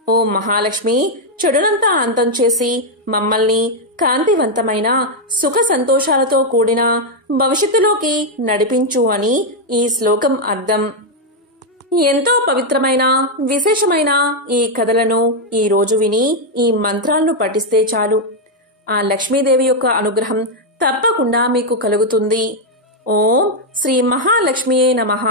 ఓ మహాలక్ష్మి, చెడునంతా అంతం చేసి మమ్మల్ని కాంతివంతమైన సుఖ సంతోషాలతో కూడిన భవిష్యత్తులోకి నడిపించు అని ఈ శ్లోకం అర్థం. ఎంతో పవిత్రమైన, విశేషమైన ఈ కథలను ఈ రోజు విని ఈ మంత్రాలను పఠిస్తే చాలు. ఆ లక్ష్మీదేవి యొక్క అనుగ్రహం తప్పకుండా మీకు కలుగుతుంది. ఓం శ్రీ మహాలక్ష్మియే నమః.